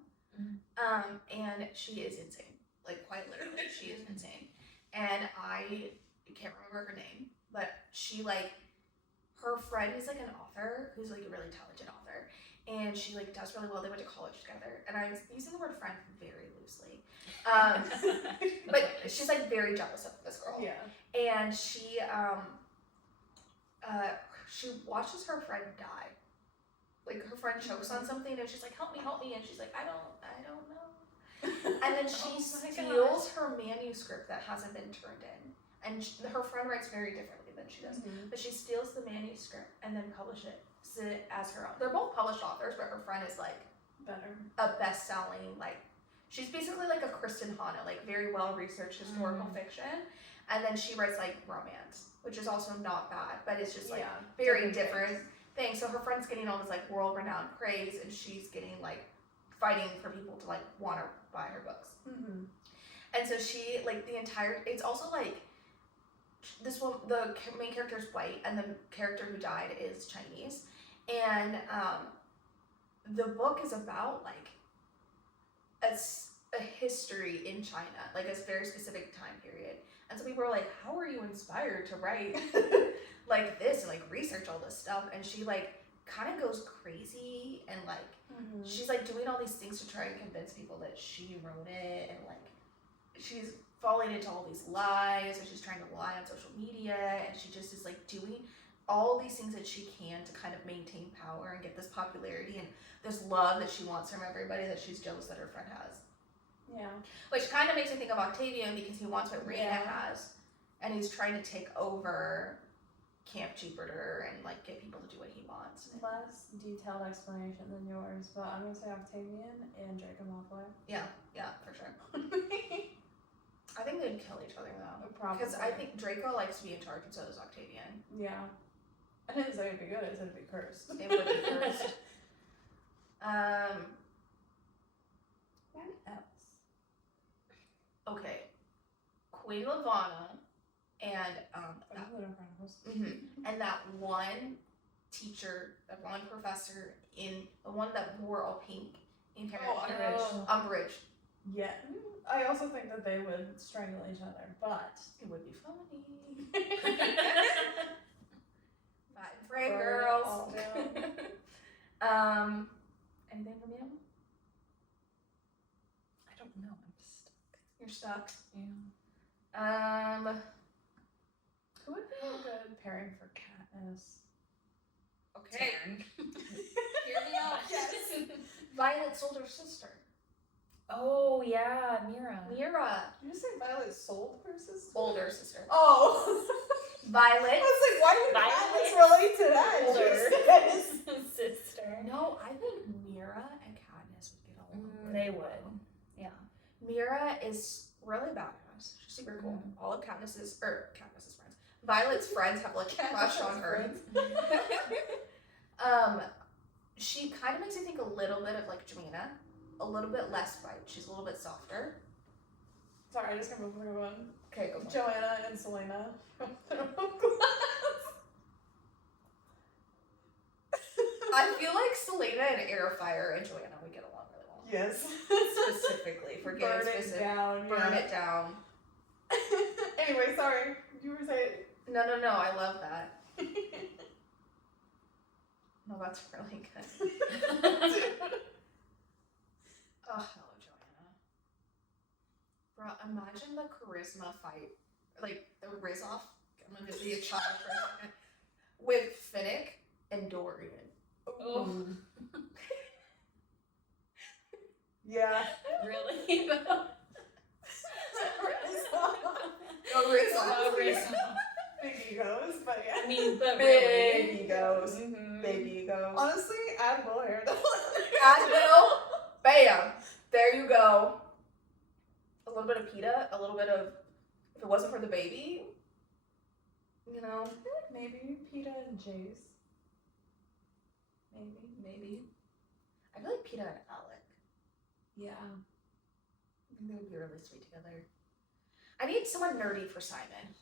And she is insane. Like, quite literally, she is insane. And I can't remember her name, but she, like, her friend is, like, an author who's, like, a really talented author. And she, like, does really well. They went to college together. And I'm using the word friend very loosely. But she's, like, very jealous of this girl. Yeah. And she watches her friend die. Like, her friend chokes on something, and she's like, help me, and she's like, I don't know. And then she steals her manuscript that hasn't been turned in. And her friend writes very differently than she does. Mm-hmm. But she steals the manuscript and then publishes it as her own. They're both published authors, but her friend is, like, Better. a best-selling, like, she's basically like a Kristen Hanna, like, very well-researched historical fiction. And then she writes, like, romance, which is also not bad, but it's just, like, very different thing. So her friend's getting all this, like, world-renowned praise, and she's getting, like, fighting for people to, like, want to buy her books. Mm-hmm. And so she, like, it's also, like, this one, the main character is white, and the character who died is Chinese. And the book is about, like, a history in China, like a very specific time period. And so people were like, how are you inspired to write like this and, like, research all this stuff? And she, like, kind of goes crazy, and, like, she's, like, doing all these things to try and convince people that she wrote it, and, like, she's falling into all these lies, and she's trying to lie on social media, and she just is, like, doing all these things that she can to kind of maintain power and get this popularity and this love that she wants from everybody that she's jealous that her friend has. Yeah. Which kind of makes me think of Octavian, because he wants what Raina has, and he's trying to take over Camp Jupiter and, like, get people to do what he wants. Less detailed explanation than yours, but I'm gonna say Octavian and Draco Malfoy. Yeah, for sure. I think they'd kill each other though. Probably. Because I think Draco likes to be in charge, and so does Octavian. Yeah. I didn't say it'd be good, I said it'd be cursed. It would be cursed. What else? Okay. Queen Lavanna and and that one teacher, that one professor the one that wore all pink in Harry Potter. Umbridge. Yeah. I also think that they would strangle each other, but it would be funny. Fighting for it, girls. Anything from you? I don't know. I'm stuck. You're stuck. Yeah. Who would be a good pairing for Katniss? Okay. Taryn. Hear me out. Yes. Violet's older sister. Oh yeah, Mira. Did you say Violet sold her sister? Older sister. Oh. Violet. I was like, why would Katniss relate to that? Older sister. No, I think Mira and Katniss would get along. They would. Yeah. Mira is really badass. She's super cool. All of Katniss's friends. Violet's friends have, like, a crush on her. She kind of makes me think a little bit of, like, Joanna. A little bit less bite. She's a little bit softer. Sorry, I just came up with a good one. Okay, go for it. Joanna and Selena. I feel like Selena and Airfire and Joanna would get along really well. Yes. Specifically, for getting Burn specific. it down. Burn it down. Anyway, sorry. You were saying. No, I love that. No, that's really good. Oh, hello, Joanna. Bro, imagine the charisma fight. Like, the Rizzoff. I'm gonna be a child for a second. With Finnick and Dorian. Oh. Yeah. Really? Rizzoff. Big egos, but yeah. I mean, but Big really. egos. Mm-hmm. Big egos. Honestly, add Blair. Advil, bam. There you go. A little bit of PETA, a little bit of, if it wasn't for the baby, you know. Maybe PETA and Jace. Maybe. I feel like PETA and Alec. Yeah. I think they would be really sweet together. I need someone nerdy for Simon.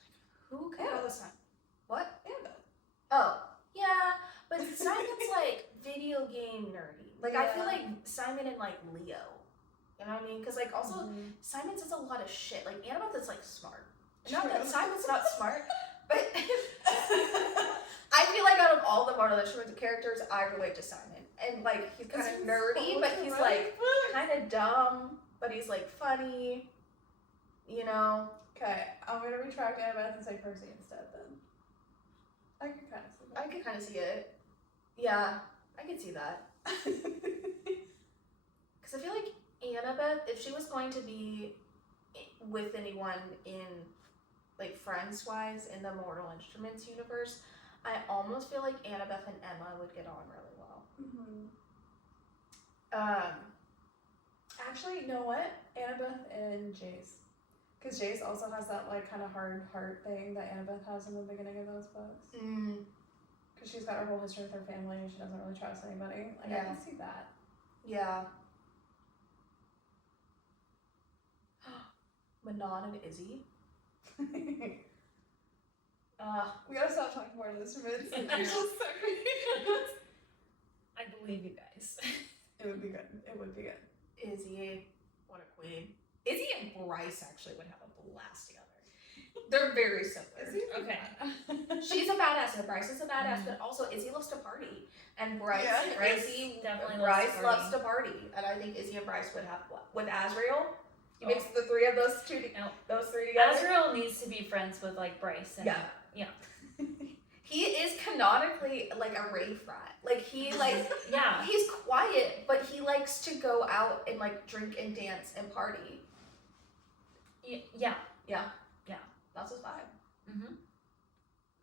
Who could go with Simon? What? Anna. Oh, yeah. But Simon's like video game nerdy. Like, I feel like Simon and, like, Leo You know what I mean? Because like also Mhm. Simon says a lot of shit. Like Annabeth is like smart. True. Not that Simon's not smart, but I feel like out of all the Mortal Instruments characters, I relate to Simon. And like he's kind of nerdy, but he's like kind of dumb, but he's like funny. You know? Okay, I'm gonna retract Annabeth and say Percy instead then. I can kind of see I could kind of see it. Yeah, I could see that. that. Because I feel like Annabeth, if she was going to be with anyone in, like, friends-wise in the Mortal Instruments universe, I almost feel like Annabeth and Emma would get on really well. Actually, you know what? Annabeth and Jace. Because Jace also has that like kind of hard heart thing that Annabeth has in the beginning of those books. Because she's got her whole history with her family and she doesn't really trust anybody. Like, I can see that. Yeah. Manon and Izzy. We gotta stop talking more instruments. I believe you guys. It would be good. It would be good. Izzy, what a queen. Izzy and Bryce actually would have a blast together. They're very similar. Okay. She's a badass, and Bryce is a badass, but also Izzy loves to party. And Bryce, Yeah. Izzy, Definitely Bryce loves loves to to party. And I think Izzy and Bryce would have, with Azrael, you mix the three of those two, No. those three together. Azrael needs to be friends with like Bryce. And, Yeah. He is canonically like a rave rat. Like he like Yeah. he's quiet, but he likes to go out and like drink and dance and party. Yeah. That's his vibe. Mm-hmm.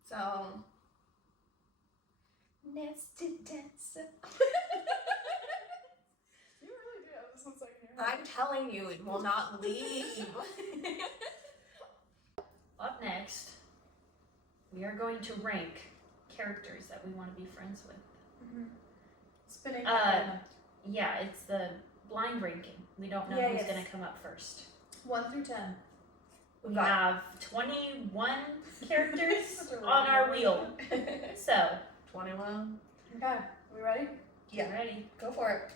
So nested dancer. You really do have this one stuck in your I'm telling you, it will not leave. Up next, we are going to rank characters that we want to be friends with. Spinning. Yeah, it's the blind ranking. We don't know Yeah, who's yes. going to come up first. 1 through 10. We have 21 characters on our wheel. So, 21. Okay, we ready? Yeah, ready? go for it.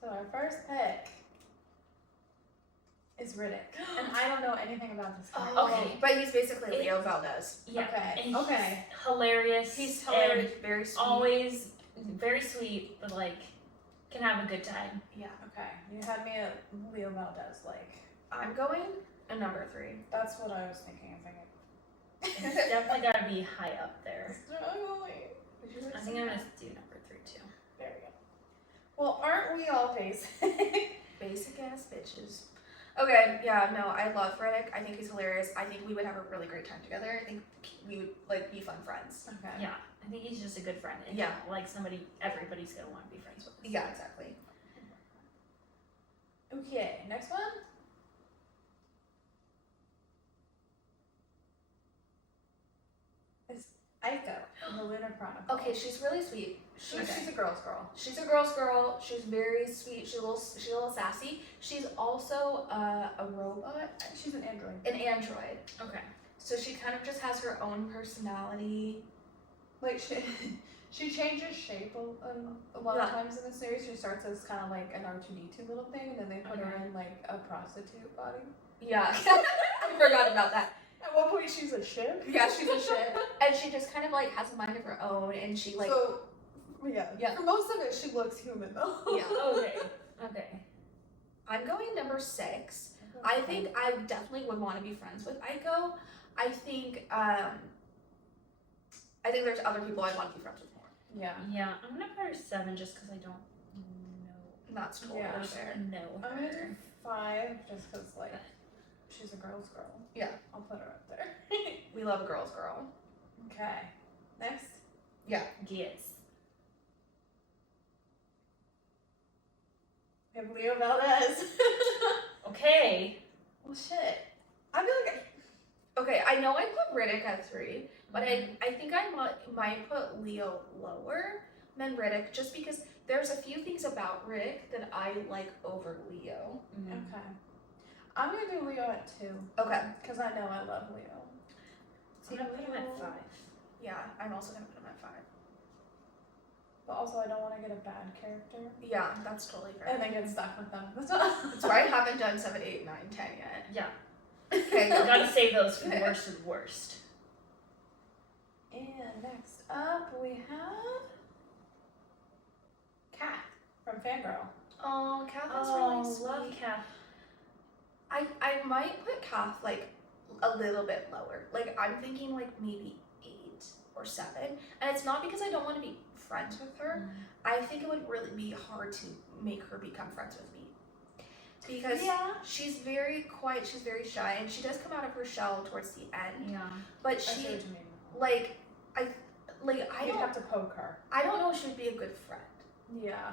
So our first pick is Riddick. And I don't know anything about this guy. Okay. But he's basically Leo Valdez. Yeah. Okay, And he's okay. hilarious. He's hilarious, and very sweet. always very sweet, but like can have a good time. Yeah. Okay, you had me at Leo Valdez, like, I'm going a number 3. that's what I was thinking. It's definitely got to be high up there. Struggling. I think I'm gonna do number 3 too. There we go. Well, aren't we all basic? Basic ass bitches. Okay, yeah, no, I love Riddick. I think he's hilarious. I think we would have a really great time together. I think we would like be fun friends. Okay. Yeah, I think he's just a good friend. And Yeah. like somebody everybody's gonna want to be friends with. Yeah, exactly. Okay, next one. Is Aiko in the Lunar Chronicle. Okay, she's really sweet. She's a girl's girl. She's a girl's girl. She's very sweet. She's a little sassy. She's also a robot, She's an android. an android. Okay. So she kind of just has her own personality. Like she changes shape a lot of times in the series. She starts as kind of like an R2D2 little thing, and then they put her in like a prostitute body. Yeah, I forgot about that. At one point, she's a ship. Yeah, she's a shit, and she just kind of like has a mind of her own, and she like So, yeah. Yeah. For most of it, she looks human though. yeah. Okay. Okay. I'm going number 6. I think I definitely would want to be friends with Aiko. I think there's other people I'd want to be friends with more. Yeah. Yeah, I'm gonna put her 7 just because I don't know. That's totally Yeah. fair. Know I'm gonna do her. 5 just because like she's a girl's girl. Yeah. I'll put her up there. We love a girl's girl. Okay. Next. Yes. We have Leo Valdez. Okay. Well, shit. I feel like Okay, I know I put Riddick at 3, but I think I might put Leo lower than Riddick just because there's a few things about Riddick that I like over Leo. Mm. Okay. I'm gonna do Leo at 2 Okay. because I know I love Leo. So I'm gonna put him at 5. Yeah, I'm also gonna put him at 5. But also, I don't want to get a bad character Yeah, that's totally fair. and then get stuck with them. That's That's I haven't done 7, 8, 9, 10 yet. Yeah. Okay, You go. gotta save those for the worst of the worst. And next up we have Kat from Fangirl. Oh, Kath is Oh, really sweet. love Kath. I might put Kath like a little bit lower. Like I'm thinking like maybe 8 or 7. And it's not because I don't want to be friends with her. I think it would really be hard to make her become friends with me. Because she's very quiet, she's very shy, and she does come out of her shell towards the end. Yeah. But I see she what you mean. like I You'd don't have to poke her. I don't know if she would be a good friend. Yeah.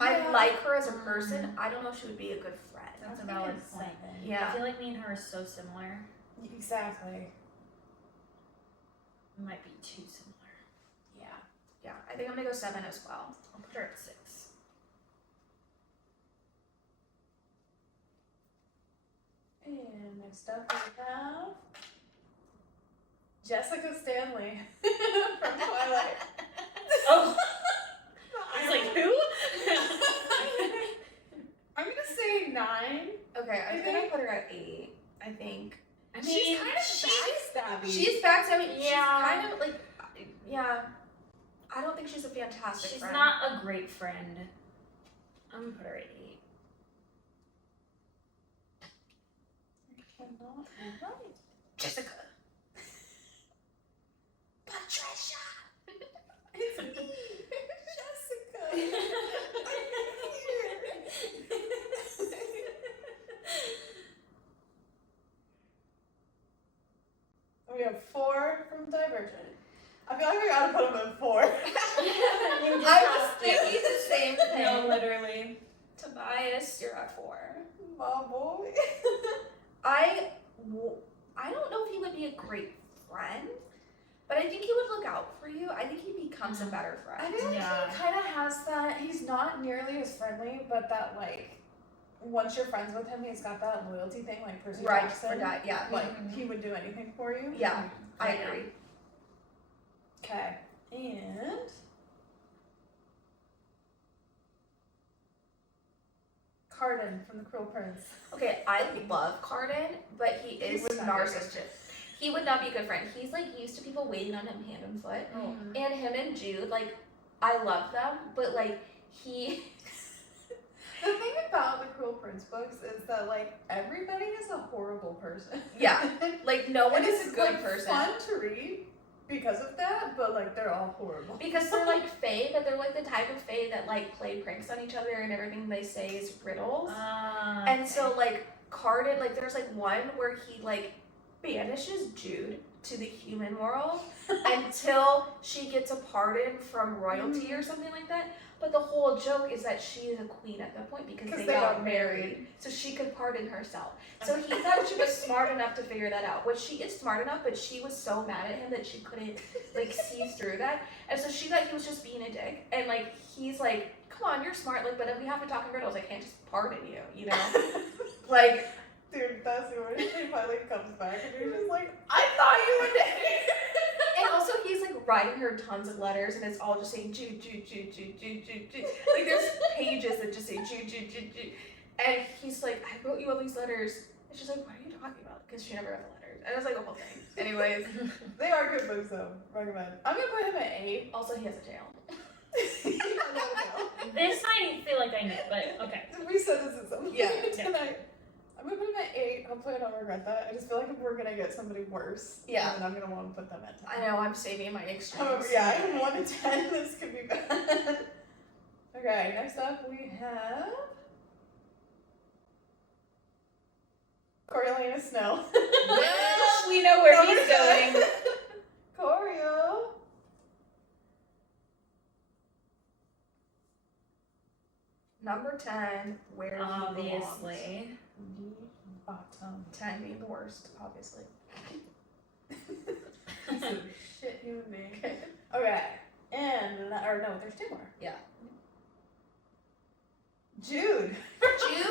I like her as a person. I don't know if she would be a good friend. That's a I'm valid thinking point. 7. Yeah. I feel like me and her are so similar. Exactly. We might be too similar. Yeah. Yeah, I think I'm gonna go 7 as well. I'll put her at 6. And next up we have Jessica Stanley from Twilight. Oh! I was like, who? I'm gonna say 9. Okay, I'm I gonna think- put her at 8. I think. I She's mean, kind of backstabby. She's backstabbing. She's Yeah. kind of like, yeah. I don't think she's a fantastic she's friend. not a great friend. I'm gonna put her at 8. cannot be right. Jessica. Patricia. It's me, Jessica. We have 4 from Divergent. I feel like we gotta put them at 4. I was thinking the same thing. No, literally. Tobias, you're at 4. My boy. I don't know if he would be a great friend, but I think he would look out for you. I think he becomes a better I friend. feel like Yeah. he kind of has that. He's not nearly as friendly, but that like, once you're friends with him, he's got that loyalty thing, like Percy Right, Jackson. for that, yeah. Like he would do anything for you. Yeah, I agree. Okay, and Carden from The Cruel Prince. Okay, I love Carden, but he is would not be a good narcissistic. He would not be a good friend. He's like used to people waiting on him hand and foot. Mm-hmm. And him and Jude, like, I love them, but like he The thing about the Cruel Prince books is that like everybody is a horrible person. Yeah, like no one and is it's a good like, person. fun to read because of that, but like they're all horrible. Because they're like fae, but they're like the type of fae that like play pranks on each other and everything they say is riddles. And so like Carden, like there's like one where he like banishes Jude to the human world until she gets a pardon from royalty or something like that. But the whole joke is that she is a queen at that point because they got married. So she could pardon herself. So he thought she was smart enough to figure that out. Which she is smart enough, but she was so mad at him that she couldn't like see through that. And so she thought he was just being a dick. And like he's like, come on, you're smart, like, but if we have to talk in riddles, I can't just pardon you, you know? Like, Dude, that's where she finally comes back and you're just like, I thought you would. And also, he's like writing her tons of letters, and it's all just saying Jude, Jude, Jude, Jude, Jude, Jude, Jude. Like there's pages that just say Jude, Jude, Jude, Jude. And he's like, I wrote you all these letters. And she's like, what are you talking about? Because she never read the letters. And it was like a whole thing. Anyways, they are good books though. Recommend. I'm gonna put him at 8. also he has a tail. This I feel like I knew, but okay. We said this is something Yeah. tonight. I'm gonna put him at 8. Hopefully I don't regret that. I just feel like if we're gonna get somebody worse, Yeah. then I'm gonna want to put them at 10. I know, I'm saving my extremes. However, yeah, I have 1 to 10. This could be bad. Okay, next up we have Coriolanus Snow. Well, we know where he's going. Corio. Number 10, where he belongs. Obviously. The bottom. 10 being the worst, obviously. Piece of shit human being. Okay, and or no, there's 2 more. Yeah. Jude. Jude,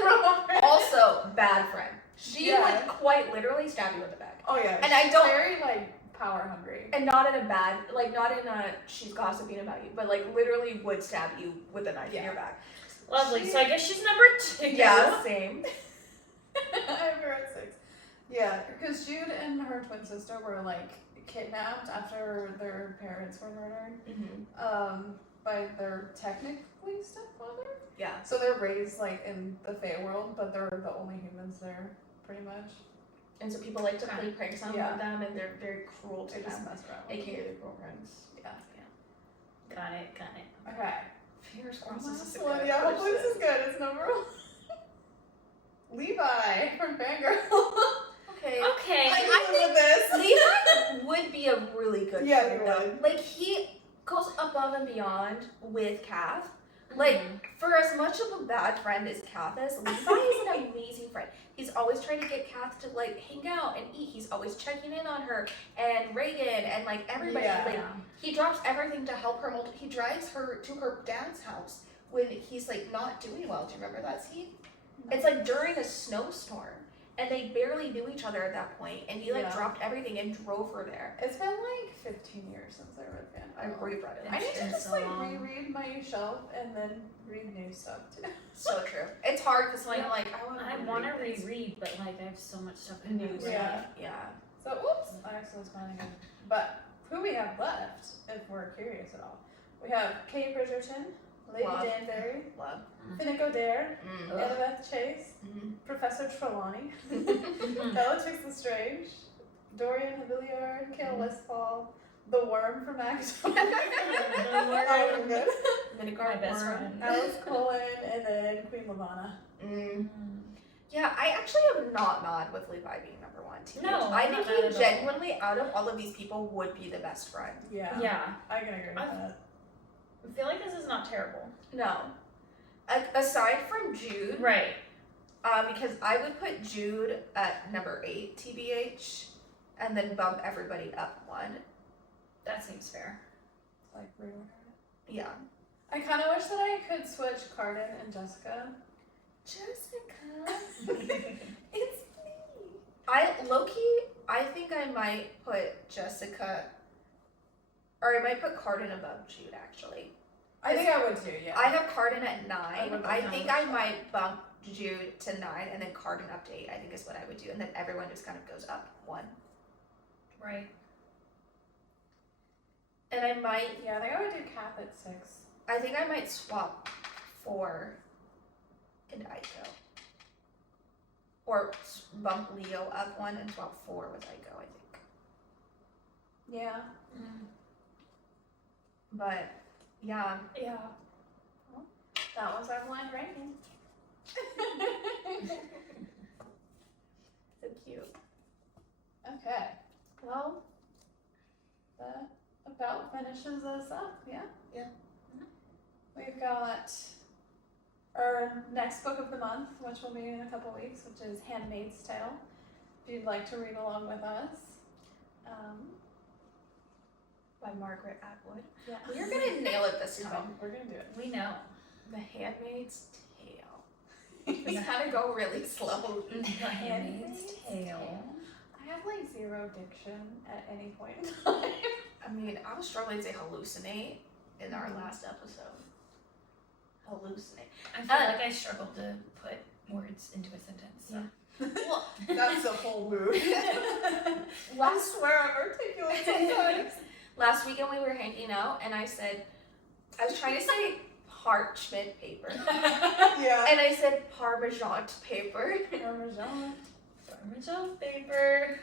also bad friend. She Yeah. would quite literally stab you with a bag. Oh yeah. And I she's don't- very like power hungry. And not in a bad, like not in a she's gossiping about you, but like literally would stab you with a knife in Yeah. your back. Lovely. So I guess she's number 2. Yeah, same. at 6. Yeah, because Jude and her twin sister were like kidnapped after their parents were murdered. By their technically stepfather. Yeah. So they're raised like in the Fae world, but they're the only humans there, pretty much. And so people like to play pranks on Yeah. them, and they're very cruel to They just them, mess around. aka their girlfriends. Yeah. Got it. Okay. Fingers crossed this is a Last one. good Yeah, hopefully question. this is good. It's number 1. Levi from Fangirl. Okay. Okay. Like, I think this. Levi would be a really good Yeah, friend, he though. would. Like, he goes above and beyond with Kath. Like, for as much of a bad friend as Kath is, Levi is an amazing friend. He's always trying to get Kath to, like, hang out and eat. He's always checking in on her and Reagan and, like, everybody. Yeah. Like, he drops everything to help her. He drives her to her dad's house when he's, like, not doing well. Do you remember that scene? It's, like, during a snowstorm. And they barely knew each other at that point. And he, like, Yeah. dropped everything and drove her there. It's been like 15 years since I read Fangirl. I reread it. I need to been just so like long. reread my shelf and then read new stuff too. So true. It's hard because Yeah. I'm like, I I want to this. reread, but like I have so much stuff to do. Yeah. Yeah. So, oops, I actually was finding it. But who we have left, if we're curious at all, we have Kate Bridgerton, Lady Love. Danbury, Love. Finnick O'Dare, Mm. Annabeth Chase, Mm. Professor Trelawney, Mhm. Bellatrix Lestrange, Dorian Habiliard, Kale Westfall, the Worm from Act. All of them good. Vinegar My best worm. friend. Alice Cullen, and then Queen Lavanna. Mm. Yeah, I actually am not mad with Levi being number 1. No, I I'm think not mad he at all. genuinely, out of all of these people, would be the best friend. Yeah. Yeah. I can agree with I've- that. I feel like this is not terrible. No. Aside from Jude, Right. because I would put Jude at number 8, TBH, and then bump everybody up 1. That seems fair. Like, reorder it. Yeah. I kind of wish that I could switch Carden and Jessica. Jessica. It's me. I think I might put Jessica, or I might put Carden above Jude, actually. I think I would too, yeah. I have Carden at 9. I would I put think Carden. I might bump Jude to 9 and then Carden up to 8, I think is what I would do. And then everyone just kind of goes up 1. Right. And I might, Yeah, I think I would do Kath at 6. I think I might swap 4 and Aiko. Or bump Leo up 1 and swap 4 with Aiko, I think. Yeah. But, yeah. Yeah. Well, that was our blind ranking. So cute. Okay. Well, that about finishes us up, yeah? Yeah. We've got our next book of the month, which will be in a couple weeks, which is Handmaid's Tale. If you'd like to read along with us. By Margaret Atwood. Yeah. We're gonna nail it this time. We're gonna do it. We know. The Handmaid's Tale. Just kind of go really slow. The Handmaid's Tale. I have like 0 diction at any point in time. I mean, I was struggling to say hallucinate in our last episode. Hallucinate. I feel like I struggled to put words into a sentence. So. Well, That's a whole mood. I swear I'm articulate sometimes. last weekend we were hanging out and I was trying to say parchment paper. Yeah. And I said Parmesan paper. Parmesan. Parmesan paper.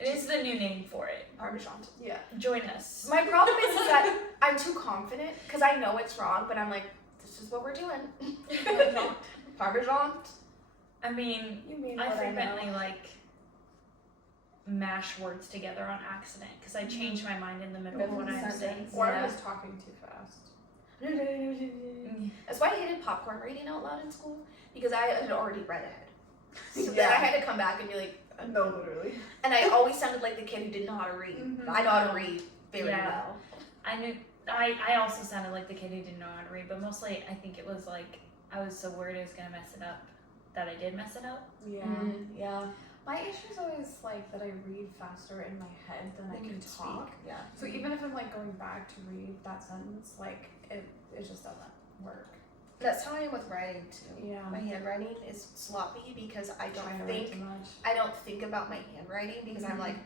It is the new name for it. Parmesan. Yeah. Join us. My problem is that I'm too confident because I know it's wrong, but I'm like, this is what we're doing. Parmesan. I mean, you mean I what I know. frequently like mash words together on accident because I change my mind in the middle of what I'm saying. Or Yeah. I'm just talking too fast. That's why I hated popcorn reading out loud in school because I had already read ahead. So then Yeah. I had to come back and be like, No, literally. and I always sounded like the kid who didn't know how to read. Mhm. I know how to read very Yeah. well. I also sounded like the kid who didn't know how to read, but mostly I think it was like I was so worried I was gonna mess it up that I did mess it up. Yeah. Yeah. My issue is always like that I read faster in my head than I can talk. Yeah. So even if I'm like going back to read that sentence, like it just doesn't work. That's how I am with writing too. Yeah. My handwriting is sloppy because I Trying to don't write think too much. I don't think about my handwriting because I'm like.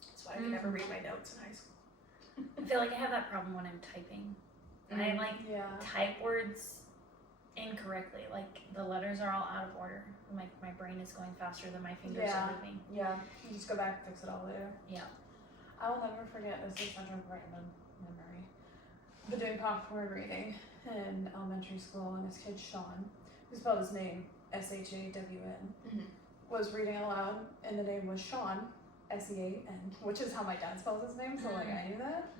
That's why I could never read my notes in high school. I feel like I have that problem when I'm typing. I like Yeah. type words incorrectly. Like the letters are all out of order. My brain is going faster than my fingers Yeah. are moving. Yeah. You just go back and fix it all later. Yeah. I will never forget, this is such a random memory, but doing popcorn reading in elementary school, and this kid Sean, who spelled his name S-H-A-W-N, was reading aloud, and the name was Sean, S-E-A-N, which is how my dad spells his name, so like I knew that.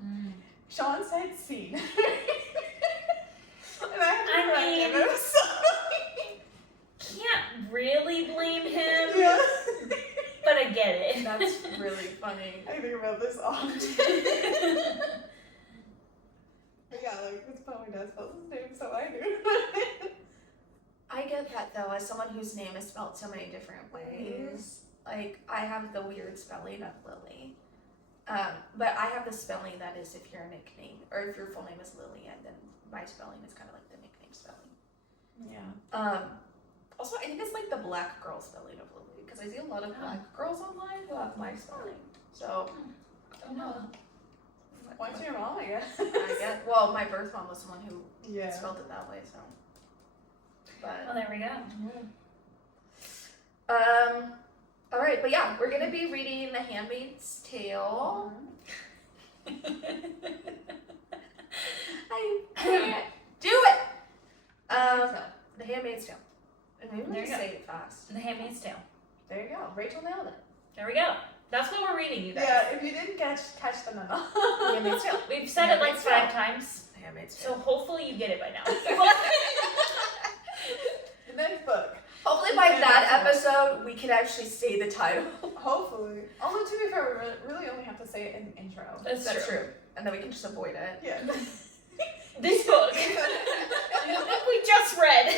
Sean said scene. And I had to correct him. It was so Can't really blame him, yeah. but I get it. That's really funny. I think about this often. But yeah, like that's how my dad spells his name, so I knew. I get that though, as someone whose name is spelled so many different ways. Like I have the weird spelling of Lily, but I have the spelling that is if your nickname or if your full name is Lily, and then my spelling is kind of like the nickname spelling. Yeah. Also, I think it's like the black girl spelling of Lily because I see a lot of black girls online who have my spelling. So I don't know. Point to your mom, I guess. I guess. Well, my birth mom was someone who Yeah. spelled it that way, so. But Well, there we go. all right, but yeah, we're gonna be reading The Handmaid's Tale. I can't do it. The Handmaid's Tale. And maybe we There can you go. say it fast. The Handmaid's Tale. There you go. Rachel nailed it. There we go. That's what we're reading, you guys. Yeah, if you didn't catch the memo. The Handmaid's Tale. We've said it like Handmaid's 5 Tale. times, The Handmaid's so Tale. hopefully you get it by now. The next book. Hopefully by that episode we can actually say the title. Hopefully. Although to be fair, we really only have to say it in the intro. That's true. And then we can just avoid it. Yeah. This book. The book we just read.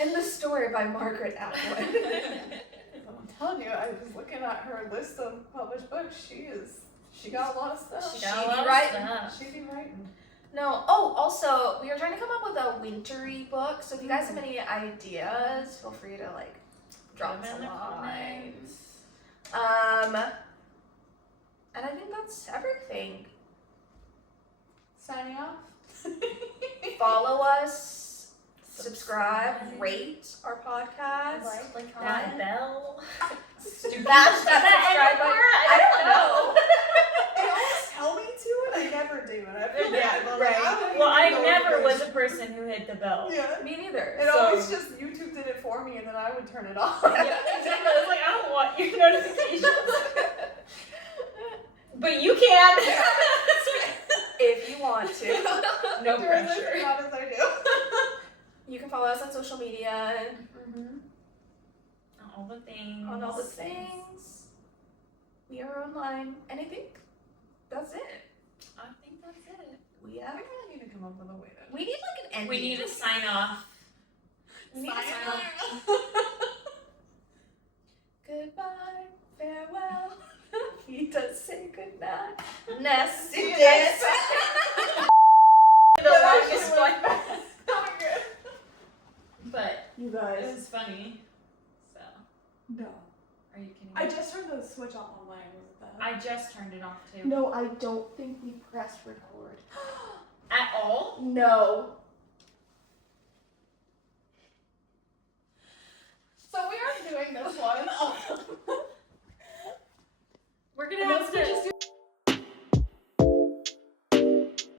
And the story by Margaret Atwood. I'm telling you, I was looking at her list of published books. She got a lot of stuff. She got a She lot be of writing. stuff. She be writing. No. Oh, also, we are trying to come up with a wintry book. So if you guys have any ideas, feel free to like drop Put 'em some in the lines. And I think that's everything. Signing off. Follow us, subscribe, rate our podcast. Like that. that bell. Smash that subscribe button. I don't know. They always tell me to, and I never do. And I feel Yeah, bad. I'm right. like, I don't Well, I even know never what was a person who hit the bell. Yeah. Me neither. It So- always just YouTube did it for me, and then I would turn it off. Yeah, exactly. I was like, I don't want your notifications. But you can. If you want to. No During this, pressure. not as I do. You can follow us on social media All the things. on all the things. We are online. And I think that's it. I think that's it. We I have. really need to come up with a way to. We need like an ending. We need to sign off. We need to sign off. Goodbye, farewell. He does say goodnight. Nasty dance. The longest one. Oh, good. But You it guys. was funny. So, No. are you kidding me? I just turned the switch off online. Was it that? I just turned it off too. No, I don't think we pressed record. At all? No. So we are doing this one. We're gonna And have this to. could just